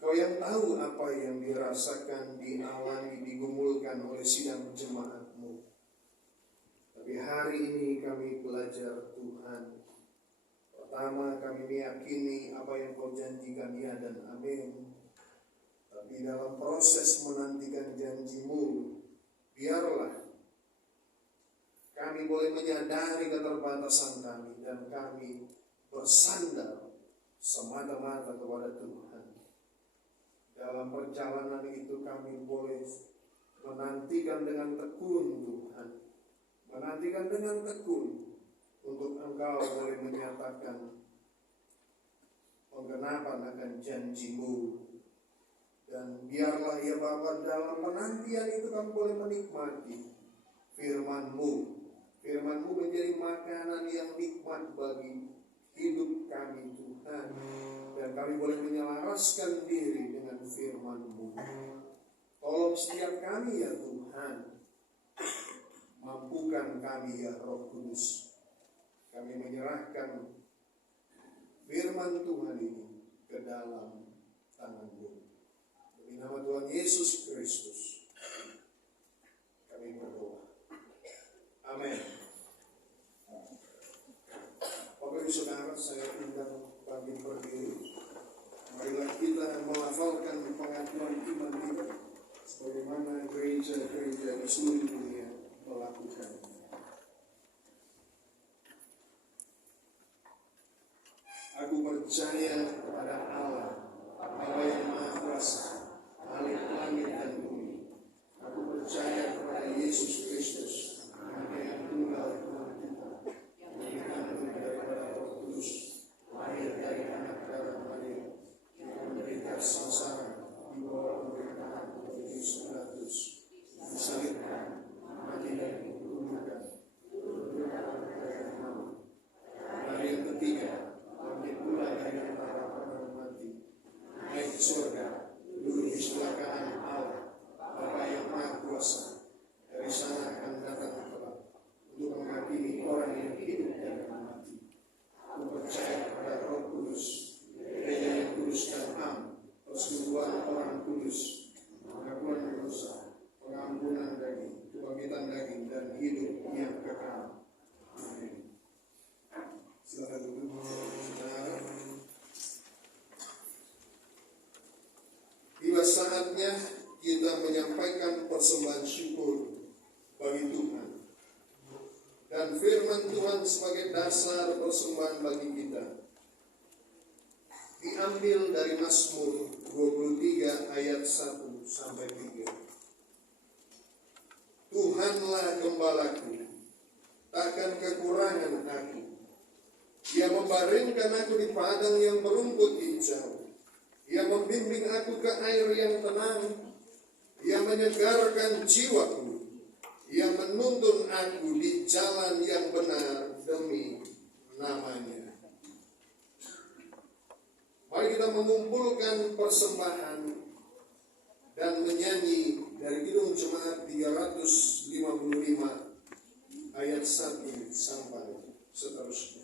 Kau yang tahu apa yang dirasakan, dialami, digumulkan oleh sidang jemaat-Mu. Tapi hari ini kami belajar Tuhan. Pertama, kami meyakini apa yang Kau janjikan, ya dan amin. Tapi dalam proses menantikan janji-Mu, biarlah kami boleh menyadari keterbatasan kami dan kami bersandar semata-mata kepada Tuhan. Dalam perjalanan itu kami boleh menantikan dengan tekun Tuhan. Menantikan dengan tekun untuk Engkau boleh menyatakan penggenapan akan janji-Mu. Dan biarlah ya Bapa, dalam penantian itu kami boleh menikmati firman-Mu. Firman-Mu menjadi makanan yang nikmat bagi hidup kami Tuhan. Dan kami boleh menyelaraskan diri dengan firman-Mu. Tolong setiap kami ya Tuhan. Mampukan kami ya Roh Kudus. Kami menyerahkan firman Tuhan ini ke dalam tangan-Mu. Demi nama Tuhan Yesus Kristus kami berdoa. Amin. Bapak Ibu Saudara, saya undang bangkit berdiri. Marilah kita melafalkan pengakuan iman kita sebagaimana gereja-gereja di seluruh dunia melakukan. Aku percaya kepada Allah, Allah yang Maha Kuasa, Khalik langit dan bumi. Aku percaya kepada Yesus Kristus, Anak yang tunggal Tuhan kita, yang dikandung daripada Roh Kudus, lahir dari anak darah Maria, yang menderita sengsara di bawah pemerintahan Pontius Pilatus, disalibkan, mati dan dikuburkan, turun dari maut. Hari yang ketiga, bangkit pula dari antara orang mati, naik ke surga, duduk di sebelah kanan Allah, Bapa yang Maha Kuasa. Dari sana akan datang kelak untuk menghakimi orang yang hidup dan mati. Aku percaya kepada Roh Kudus, gereja yang kudus dan am, persekutuan orang kudus, pengakuan dosa, pengampunan daging, kebangkitan daging, dan hidup yang kekal. Amin. Silakan duduk, saudara. Tiba saatnya kita menyampaikan persembahan syukur bagi Tuhan. Dan firman Tuhan sebagai dasar persembahan bagi kita diambil dari Mazmur 23 ayat 1 sampai 3. Tuhanlah gembalaku, takkan kekurangan aku. Dia membaringkan aku di padang yang berumput hijau. Dia membimbing aku ke air yang tenang. Dia menyegarkan jiwaku. Dia menuntun aku di jalan yang benar demi namanya. Mari kita mengumpulkan persembahan dan menyanyi dari Kidung Jemaat 355 ayat ayat 1 sampai seterusnya.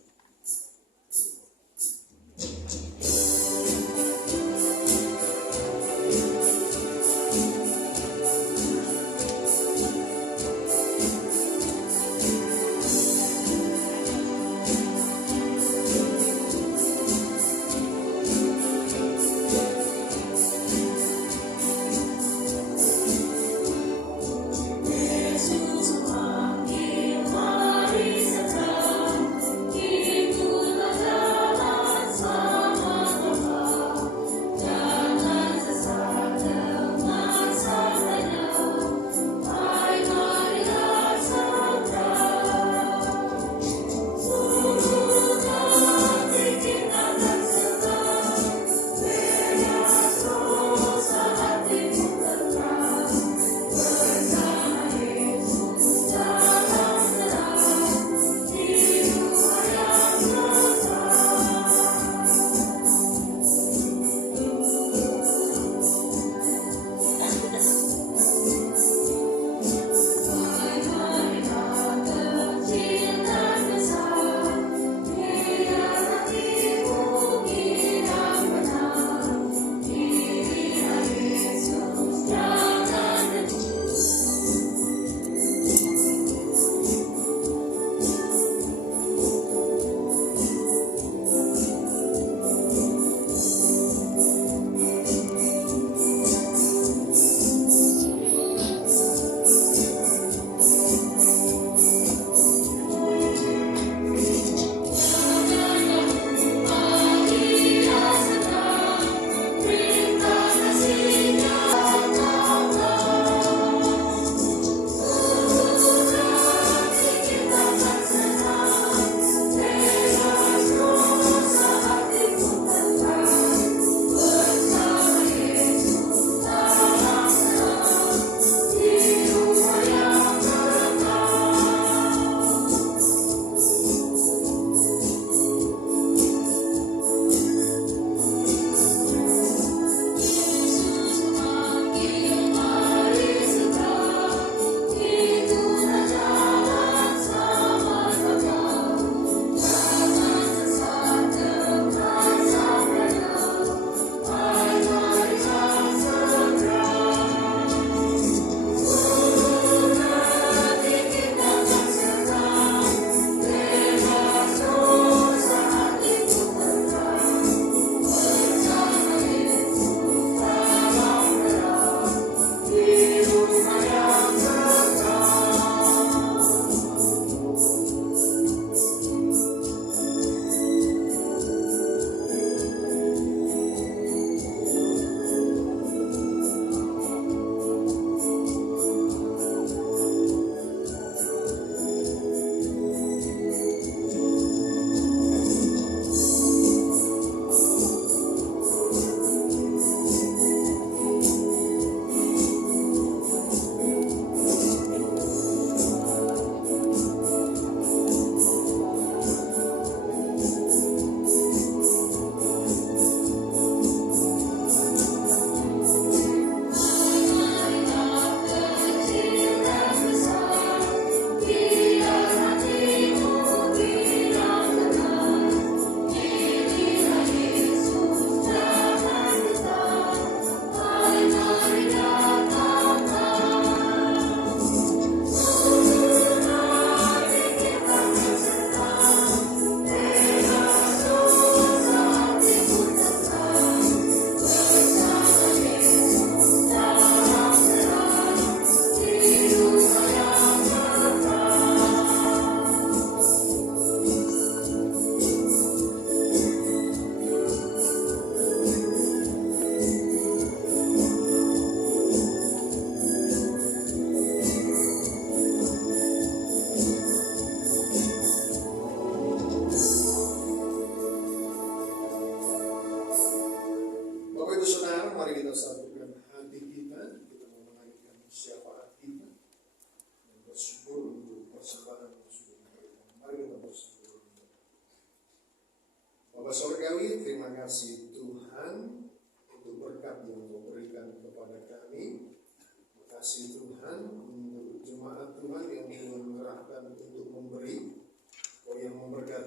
Bapak Surgawi, terima kasih Tuhan untuk berkat yang Kau berikan kepada kami. Terima kasih Tuhan untuk jemaat Tuhan yang Tuhan mengerahkan untuk memberi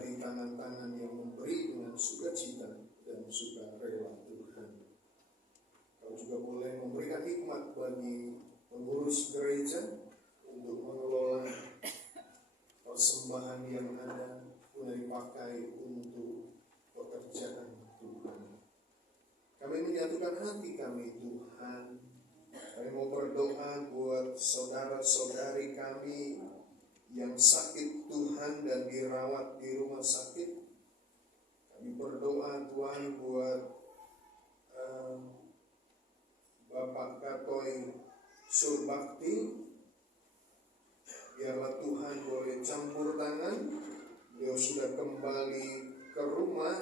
berkati tangan-tangan yang memberi dengan sukacita dan sukarela Tuhan. Kau juga boleh memberikan hikmat bagi pengurus gereja untuk mengelola persembahan yang ada guna dipakai untuk pekerjaan Tuhan. Kami menyatukan hati kami Tuhan. Kami mau berdoa buat saudara-saudari kami yang sakit Tuhan dan dirawat di rumah sakit. Kami berdoa Tuhan buat Bapak Katoy Surbakti. Biarlah Tuhan boleh campur tangan. Beliau sudah kembali ke rumah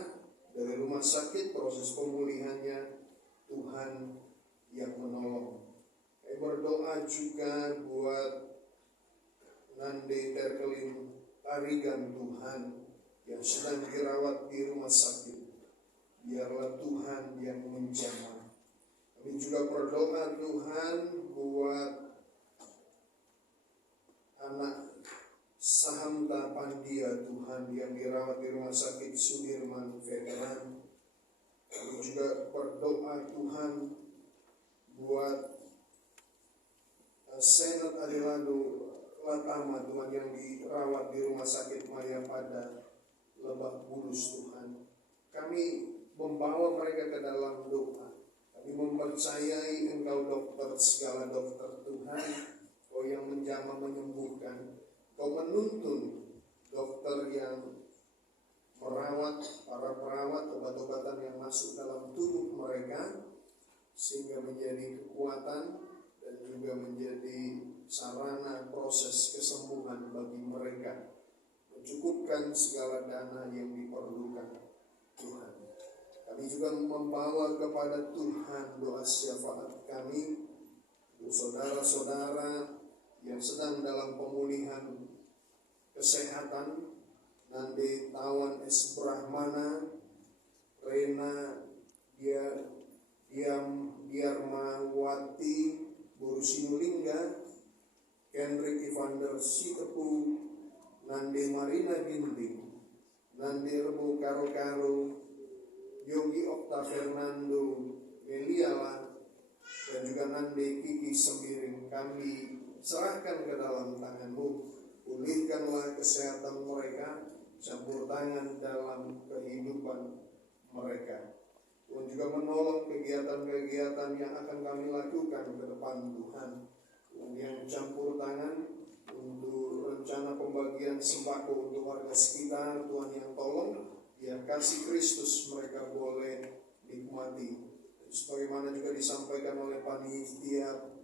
dari rumah sakit, proses pemulihannya Tuhan yang menolong. Kami berdoa juga buat Nande Terkelin Tarigan Tuhan yang sedang dirawat di rumah sakit. Biarlah Tuhan yang menjamah. Kami juga berdoa Tuhan buat anak Sahamta Pandia Tuhan yang dirawat di rumah sakit Sudirman Veteran. Kami juga berdoa Tuhan buat Senat Adelado Latama Tuhan yang dirawat di rumah sakit Maya pada Lebak Bulus Tuhan. Kami membawa mereka ke dalam doa. Kami mempercayai Engkau dokter, segala dokter Tuhan, Kau yang menjamah menyembuhkan. Kau menuntun dokter yang merawat, para perawat, obat-obatan yang masuk dalam tubuh mereka, sehingga menjadi kekuatan dan juga menjadi sarana proses kesembuhan bagi mereka, mencukupkan segala dana yang diperlukan Tuhan. Kami juga membawa kepada Tuhan doa syafaat kami untuk saudara-saudara yang sedang dalam pemulihan kesehatan. Nande Tawan S. Brahmana, Rena Diarmawati Guru Sinulingga, Kendrick Evander Sitepu, Nande Marina Ginting, Nande Rebo Karo-Karo, Yogi Okta Fernando Meliala, dan juga Nande Kiki Semiring. Kami serahkan ke dalam tangan-Mu. Pulihkanlah kesehatan mereka, campur tangan dalam kehidupan mereka. Tuhan juga menolong kegiatan-kegiatan yang akan kami lakukan ke depan Tuhan. Tuhan yang campur tangan untuk rencana pembagian sembako untuk warga sekitar, Tuhan yang tolong, biar kasih Kristus mereka boleh nikmati. Sebagaimana juga disampaikan oleh panitia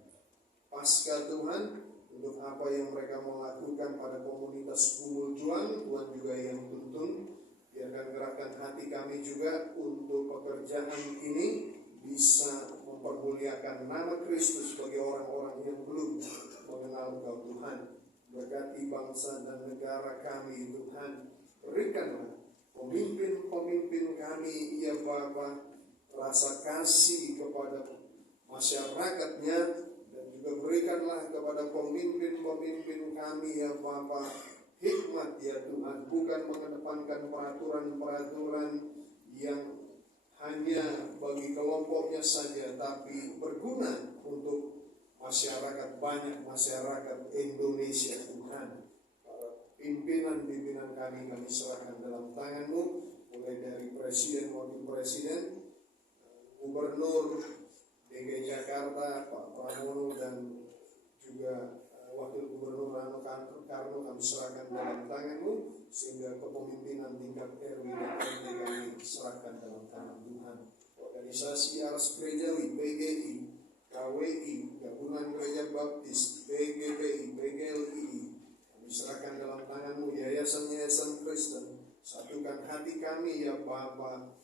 Pasca Tuhan, untuk apa yang mereka mau lakukan pada komunitas Bumul Juang, Tuhan juga yang tuntun. Biarkan gerakan hati kami juga untuk pekerjaan ini bisa mempermuliakan nama Kristus bagi orang-orang yang belum mengenal Engkau Tuhan. Berkati bangsa dan negara kami Tuhan. Berikanlah pemimpin-pemimpin kami, ya Bapa, rasa kasih kepada masyarakatnya. Berikanlah kepada pemimpin-pemimpin kami, ya Bapa, hikmat ya Tuhan, bukan mengedepankan peraturan-peraturan yang hanya bagi kelompoknya saja, tapi berguna untuk masyarakat, banyak masyarakat Indonesia Tuhan. Para pimpinan-pimpinan kami serahkan dalam tangan-Mu, mulai dari Presiden, Wakil Presiden, Gubernur DKI Jakarta, Pak Pramono, dan juga Wakil Gubernur Rano Karno kami serahkan dalam tangan-Mu, sehingga kepemimpinan tingkat RW dan RT kami serahkan dalam tangan Tuhan. Organisasi Aras Gerejawi, PGI, KWI, Gabungan Gereja Baptis, PGPI, PGLI, kami serahkan dalam tangan-Mu. Yayasan-yayasan Kristen, satukan hati kami ya Bapa,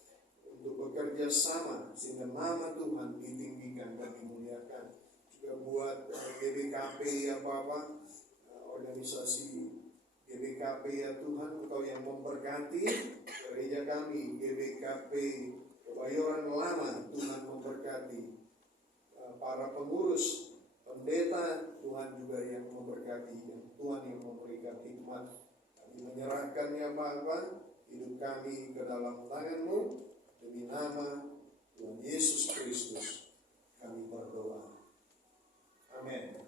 untuk bekerja sama sehingga nama Tuhan ditinggikan dan dimuliakan. Juga buat GBKP ya Bapak, organisasi GBKP ya Tuhan, Engkau yang memberkati gereja kami GBKP Kebayoran Lama, Tuhan memberkati para pengurus, pendeta, Tuhan juga yang memberkati, Tuhan yang memberikan hikmat. Kami menyerahkannya Bapa, hidup kami ke dalam tangan-Mu, demi nama Tuhan Yesus Kristus kami berdoa. Amin.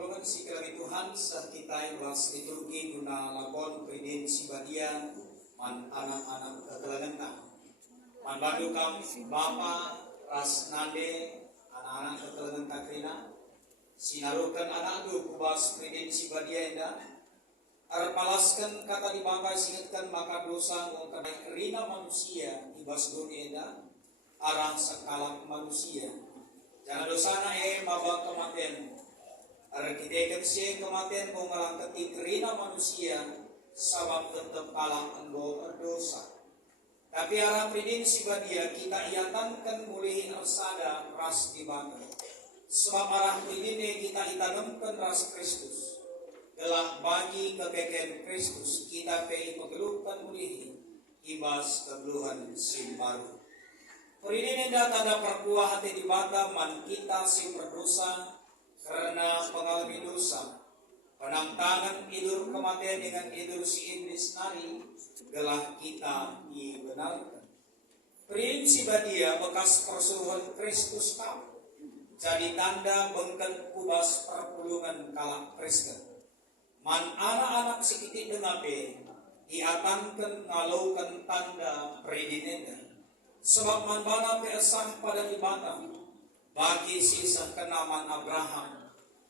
Pertolongan si kelami Tuhan saat kita was liturgi guna lakon predin si badia man anak-anak kekelangan man bantu kam bapa ras nande anak-anak kekelangan takrina sinarukan anak du kubas predin si badia enda arpalaskan kata dibangkai singatkan maka dosa ngongkan rina manusia ibas dunia enda arang sekala manusia jangan dosana mabang kematian. Arkitekan siya kematian kung ngalangkati kerina manusia sabab tetap kalah anggo dosa. Tapi arah pridin si badia kita iatankan mulih arsada ras di bangka. Sebab arah pridin kita itanamkan ras Kristus. Gelah bagi kekeken Kristus kita pei pegelukan mulih ibas kegeluhan si baru. Pridin enda tanda perkuah hati di bata man kita si berdosa. Karena pengalami dosa, penantangan idur kematian dengan idur si iblis nari, gelah kita dibenarkan. Prinsip dia bekas persuruhan Kristus kau, jadi tanda bengket kubas perpulungan kalak Kristen. Man anak-anak sekitik dengape, iatankan ngalaukan tanda predinenda. Sebab man bana peesah pada ibadah, bagi sisa kenaman Abraham,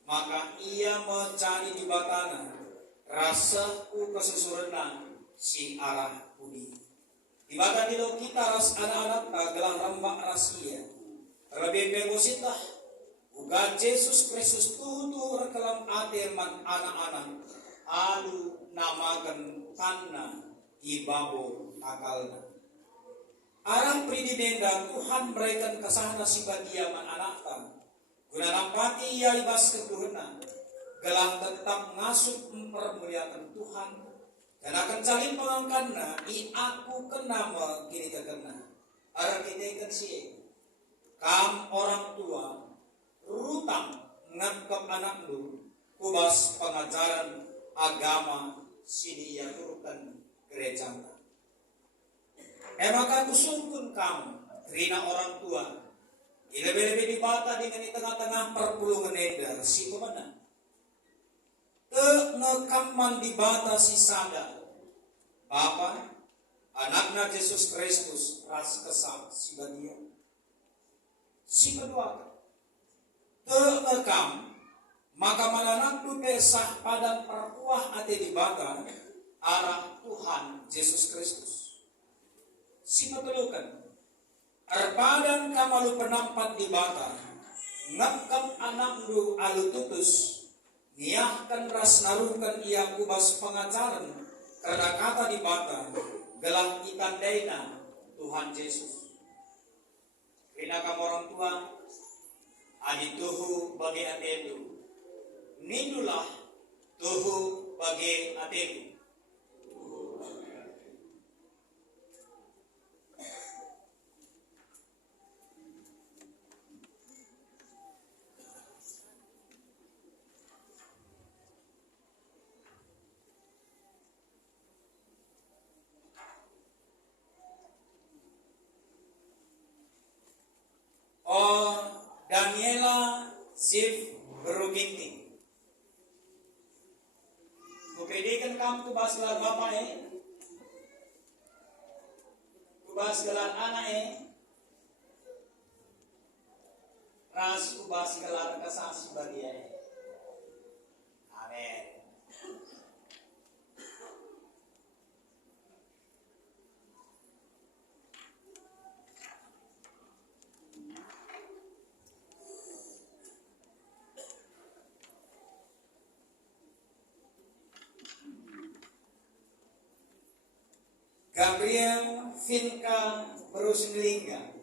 maka ia mencari di batana rasa ku kesusurenan si arah budi. Di batan itu kita ras anak-anak gelang rembak rahasia. Terlebih pengositah uga Yesus Kristus tutu rekelam ademan anak-anak alu namakan tanna ibabo akalna. Arang prididenda Tuhan berikan kesahana si badiaman anakta. Guna nampati ia ibas ketuhanan. Gelang tetap ngasup mempermuliakan Tuhan. Dan akan calin pengangkanna i aku kenama kini terkena. Arang kita ikan siye. Kam orang tua rutang ngangkap anak lu kubas pengajaran agama sini ia turutan gereja. Maka kusungkun kamu, rina orang tua, lebih-lebih dibata dengan di tengah-tengah perpulungan edar, si pemenang. Ngekaman dibata si sada, Bapa, anaknya Yesus Kristus, ras kesal, si badia. Si kedua, ngekam, maka mananak tu pesah pada perkuah ate dibata, arah Tuhan Yesus Kristus. Si petelukan arpadan kamalu penampat di bata ngakam anak du alu tutus niahkan ras narukan ia kubas pengajaran karena kata di bata gelang itandaina Tuhan Yesus. Rina kamu orang tua adi tuhu bagi atedu nidulah tuhu bagi atedu. Daniela Zif Beruginting. Kupedikan kamu kubas gelar bapak kubas gelar anak ras kubas gelar kasasi bagi Amin. Gabriel Finka Berusnilingga.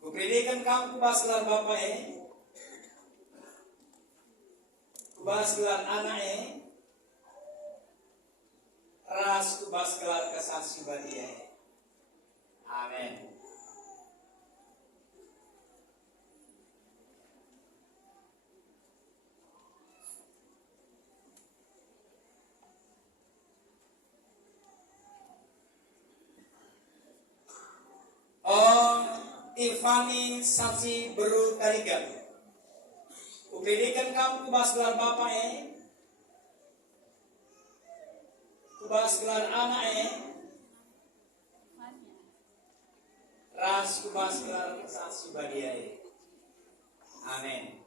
Kupredikan kam kubas gelar bapak kubas gelar anak ras kubas gelar kesaksi badia. Amin. Tiffany Saksi Beru Tarigan. Kupredikan kam kubas gelar bapak kubas gelar anak ras kubas gelar kesaksi badia. Amin.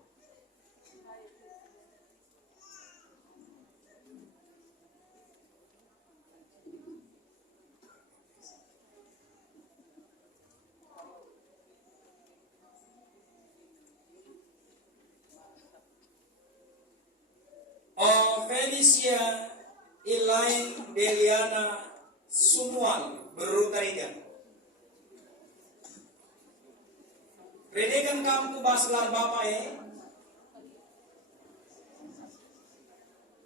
Felicia Elaine Deliana Sumuan Berutarigan. Predikan kam kubas gelar bapak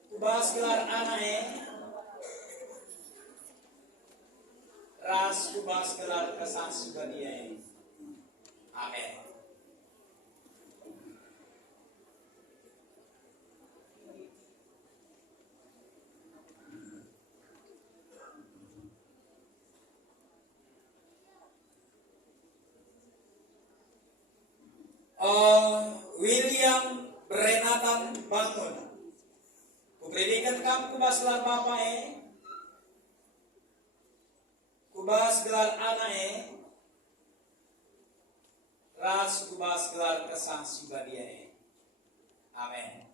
kubas gelar anak ras kubas gelar kesaksi badia. Amin. William Brenatan Bangun. Kupredikan kam kubas gelar bapak kubas gelar anak ras kubas gelar kesaksi badia. Amin.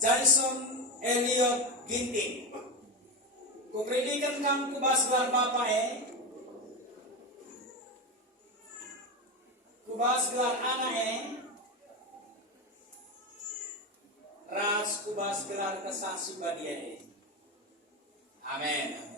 Jason Elliot Ginting. Kupredikan kam kubas gelar bapak kubas gelar anak ras kubas gelar kesaksi badia. Amin.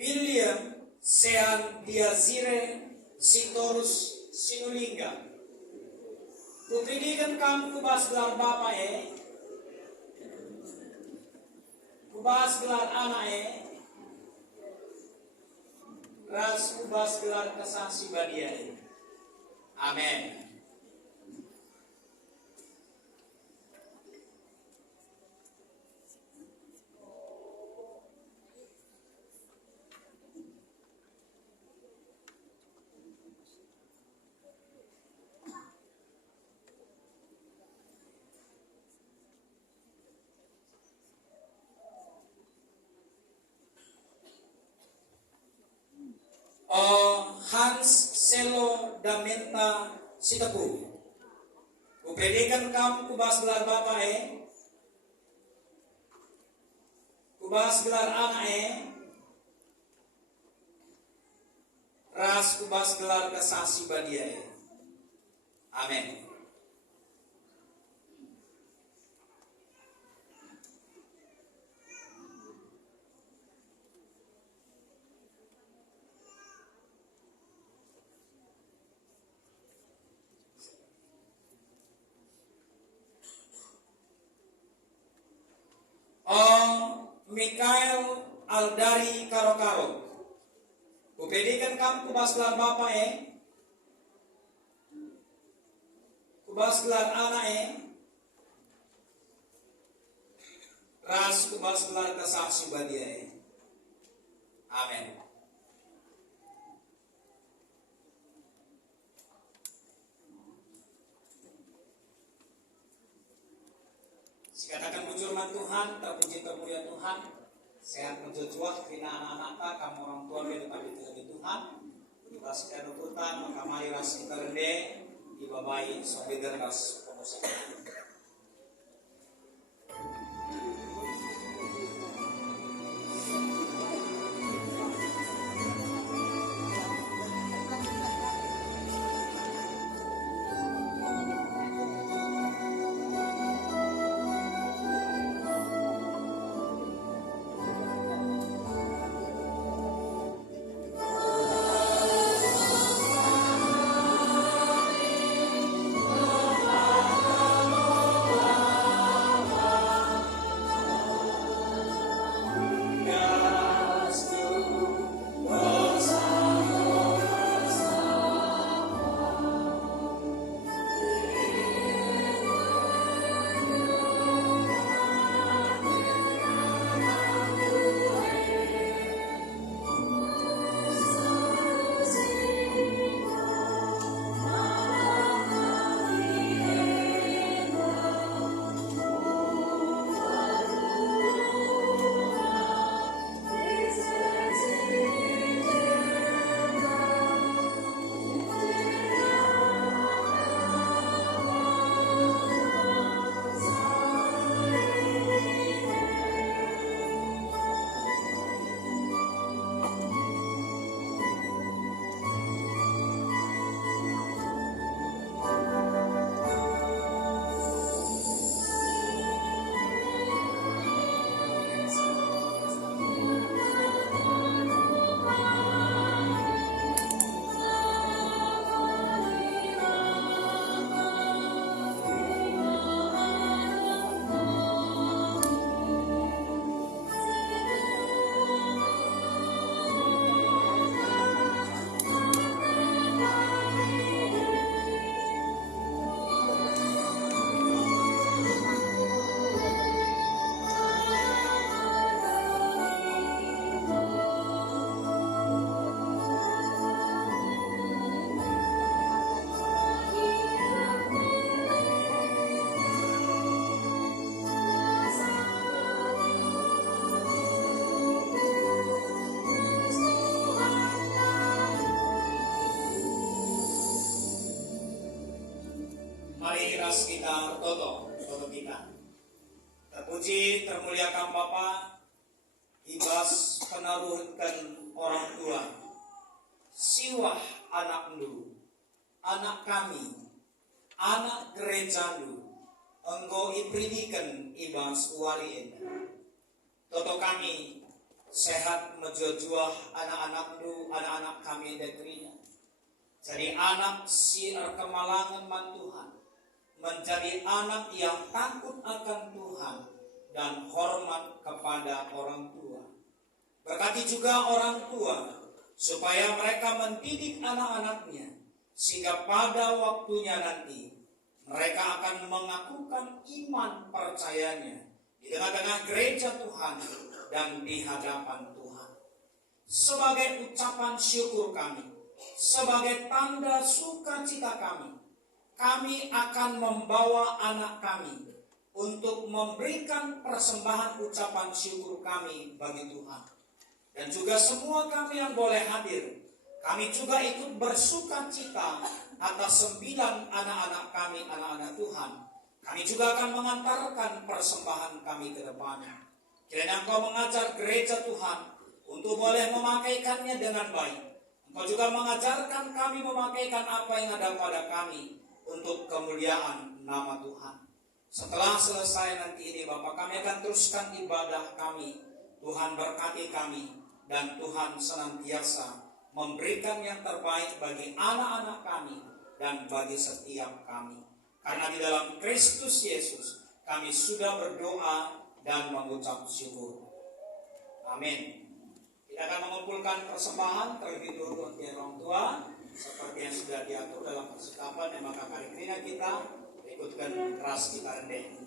William Sean Diazire Sitorus Sinulingga. Kupredikan kam kubas gelar bapak kubas gelar anak ras kubas gelar kesaksi badia. Amin. Hans Selo Damenta Sitapu. Kupredikan kam kubas gelar bapak kubas gelar anak ras kubas gelar kesaksi badia. Amin. Mikael Aldari Karo-Karo. Kupredikan kam kubas gelar bapak kubas gelar anak ras kubas gelar kesaksi badia. Amin. Katakan bujurman Tuhan, terpuji termulia Tuhan. Sehat menjujuah kena anak-anak kamu orang tua di depan itu lagi Tuhan. Kita sekian ukutan, maka mari ras kita rende dibabai sobeder ras pemusik. Mari ras kita toto kita. Terpuji termuliakan Bapa, ibas penaruhkan orang tua, siwah anak lu, anak kami, anak gereja lu, engkau iprinikan ibas uari enda. Toto kami sehat menjujuah anak-anak lu, anak-anak kami detrinya. Jadi anak si kemalangan man Tuhan, menjadi anak yang takut akan Tuhan dan hormat kepada orang tua. Berkati juga orang tua supaya mereka mendidik anak-anaknya sehingga pada waktunya nanti mereka akan mengakukan iman percayanya di tengah-tengah gereja Tuhan dan di hadapan Tuhan. Sebagai ucapan syukur kami, sebagai tanda sukacita kami akan membawa anak kami untuk memberikan persembahan ucapan syukur kami bagi Tuhan. Dan juga semua kami yang boleh hadir, kami juga ikut bersukacita atas 9 anak-anak kami, anak-anak Tuhan. Kami juga akan mengantarkan persembahan kami ke depannya. Kiranya Engkau mengajar gereja Tuhan untuk boleh memakaikannya dengan baik. Engkau juga mengajarkan kami memakaikan apa yang ada pada kami untuk kemuliaan nama Tuhan. Setelah selesai nanti ini Bapak, kami akan teruskan ibadah kami. Tuhan berkati kami dan Tuhan senantiasa memberikan yang terbaik bagi anak-anak kami dan bagi setiap kami. Karena di dalam Kristus Yesus kami sudah berdoa dan mengucap syukur. Amin. Kita akan mengumpulkan persembahan terlebih dahulu untuk orang tua seperti yang sudah diatur dalam persekapan, dan maka kali ini kita ikutkan ras kita rendeng.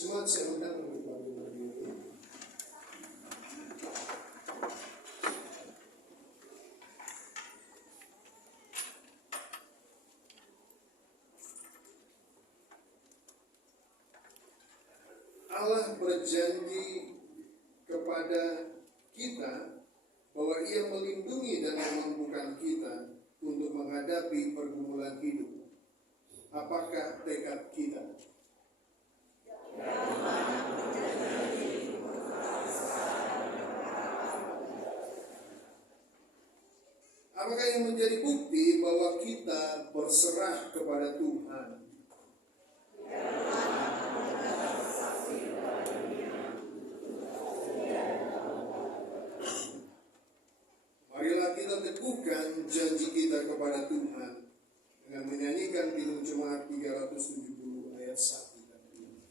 Jemaat saya undang untuk bangkit berdiri. Allah berjanji kepada kita bahwa Ia melindungi dan memampukan kita untuk menghadapi pergumulan hidup. Apakah tekad kita? Apakah yang menjadi bukti bahwa kita berserah kepada Tuhan? Marilah kita teguhkan janji kita kepada Tuhan dengan menyanyikan Kidung Jemaat 370 ayat 1 dan 2.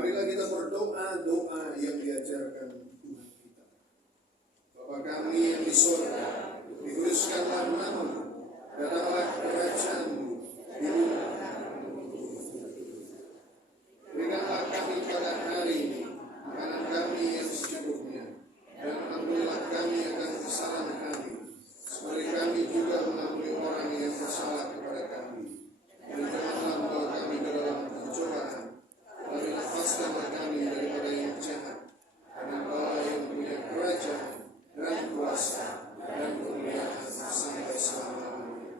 Marilah kita berdoa yang diajarkan Tuhan kita. Bapa kami yang di surga, dikuduskanlah namamu, datanglah kerajaanmu, berikanlah kami pada hari ini makanan kami yang secukupnya, dan ampunilah kami akan kesalahan kami, seperti kami juga mengampuni orang yang bersalah kepada kami. Dan janganlah membawa kami ke dalam pencobaan, tapi lepaskanlah kami daripada yang jahat, karena Engkau yang punya kerajaan dan kuasa dan kemuliaan sampai selama-lamanya.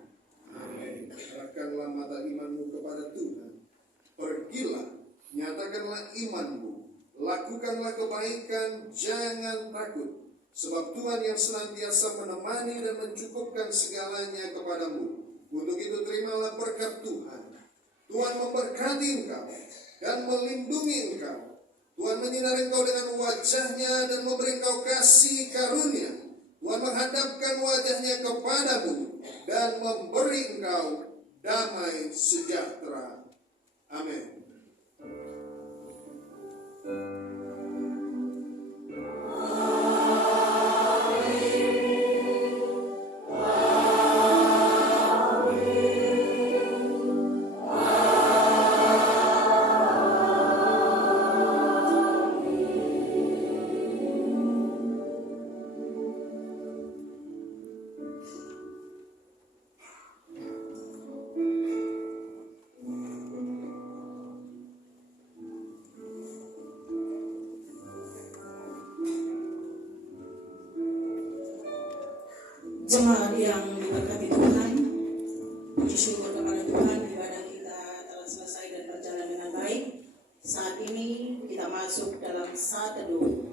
Amin. Arahkanlah mata imanmu kepada Tuhan. Pergilah, nyatakanlah imanmu, lakukanlah kebaikan, jangan takut, sebab Tuhan yang senantiasa menemani dan mencukupkan segalanya kepadamu. Untuk itu terimalah berkat Tuhan. Tuhan memberkati engkau dan melindungi engkau. Tuhan menyinari engkau dengan wajah-Nya dan memberi engkau kasih karunia. Tuhan menghadapkan wajah-Nya kepadamu dan memberi engkau damai sejahtera. Amin. Jemaat yang diberkati Tuhan, puji syukur kepada Tuhan, ibadah kita telah selesai dan berjalan dengan baik. Saat ini kita masuk dalam saat teduh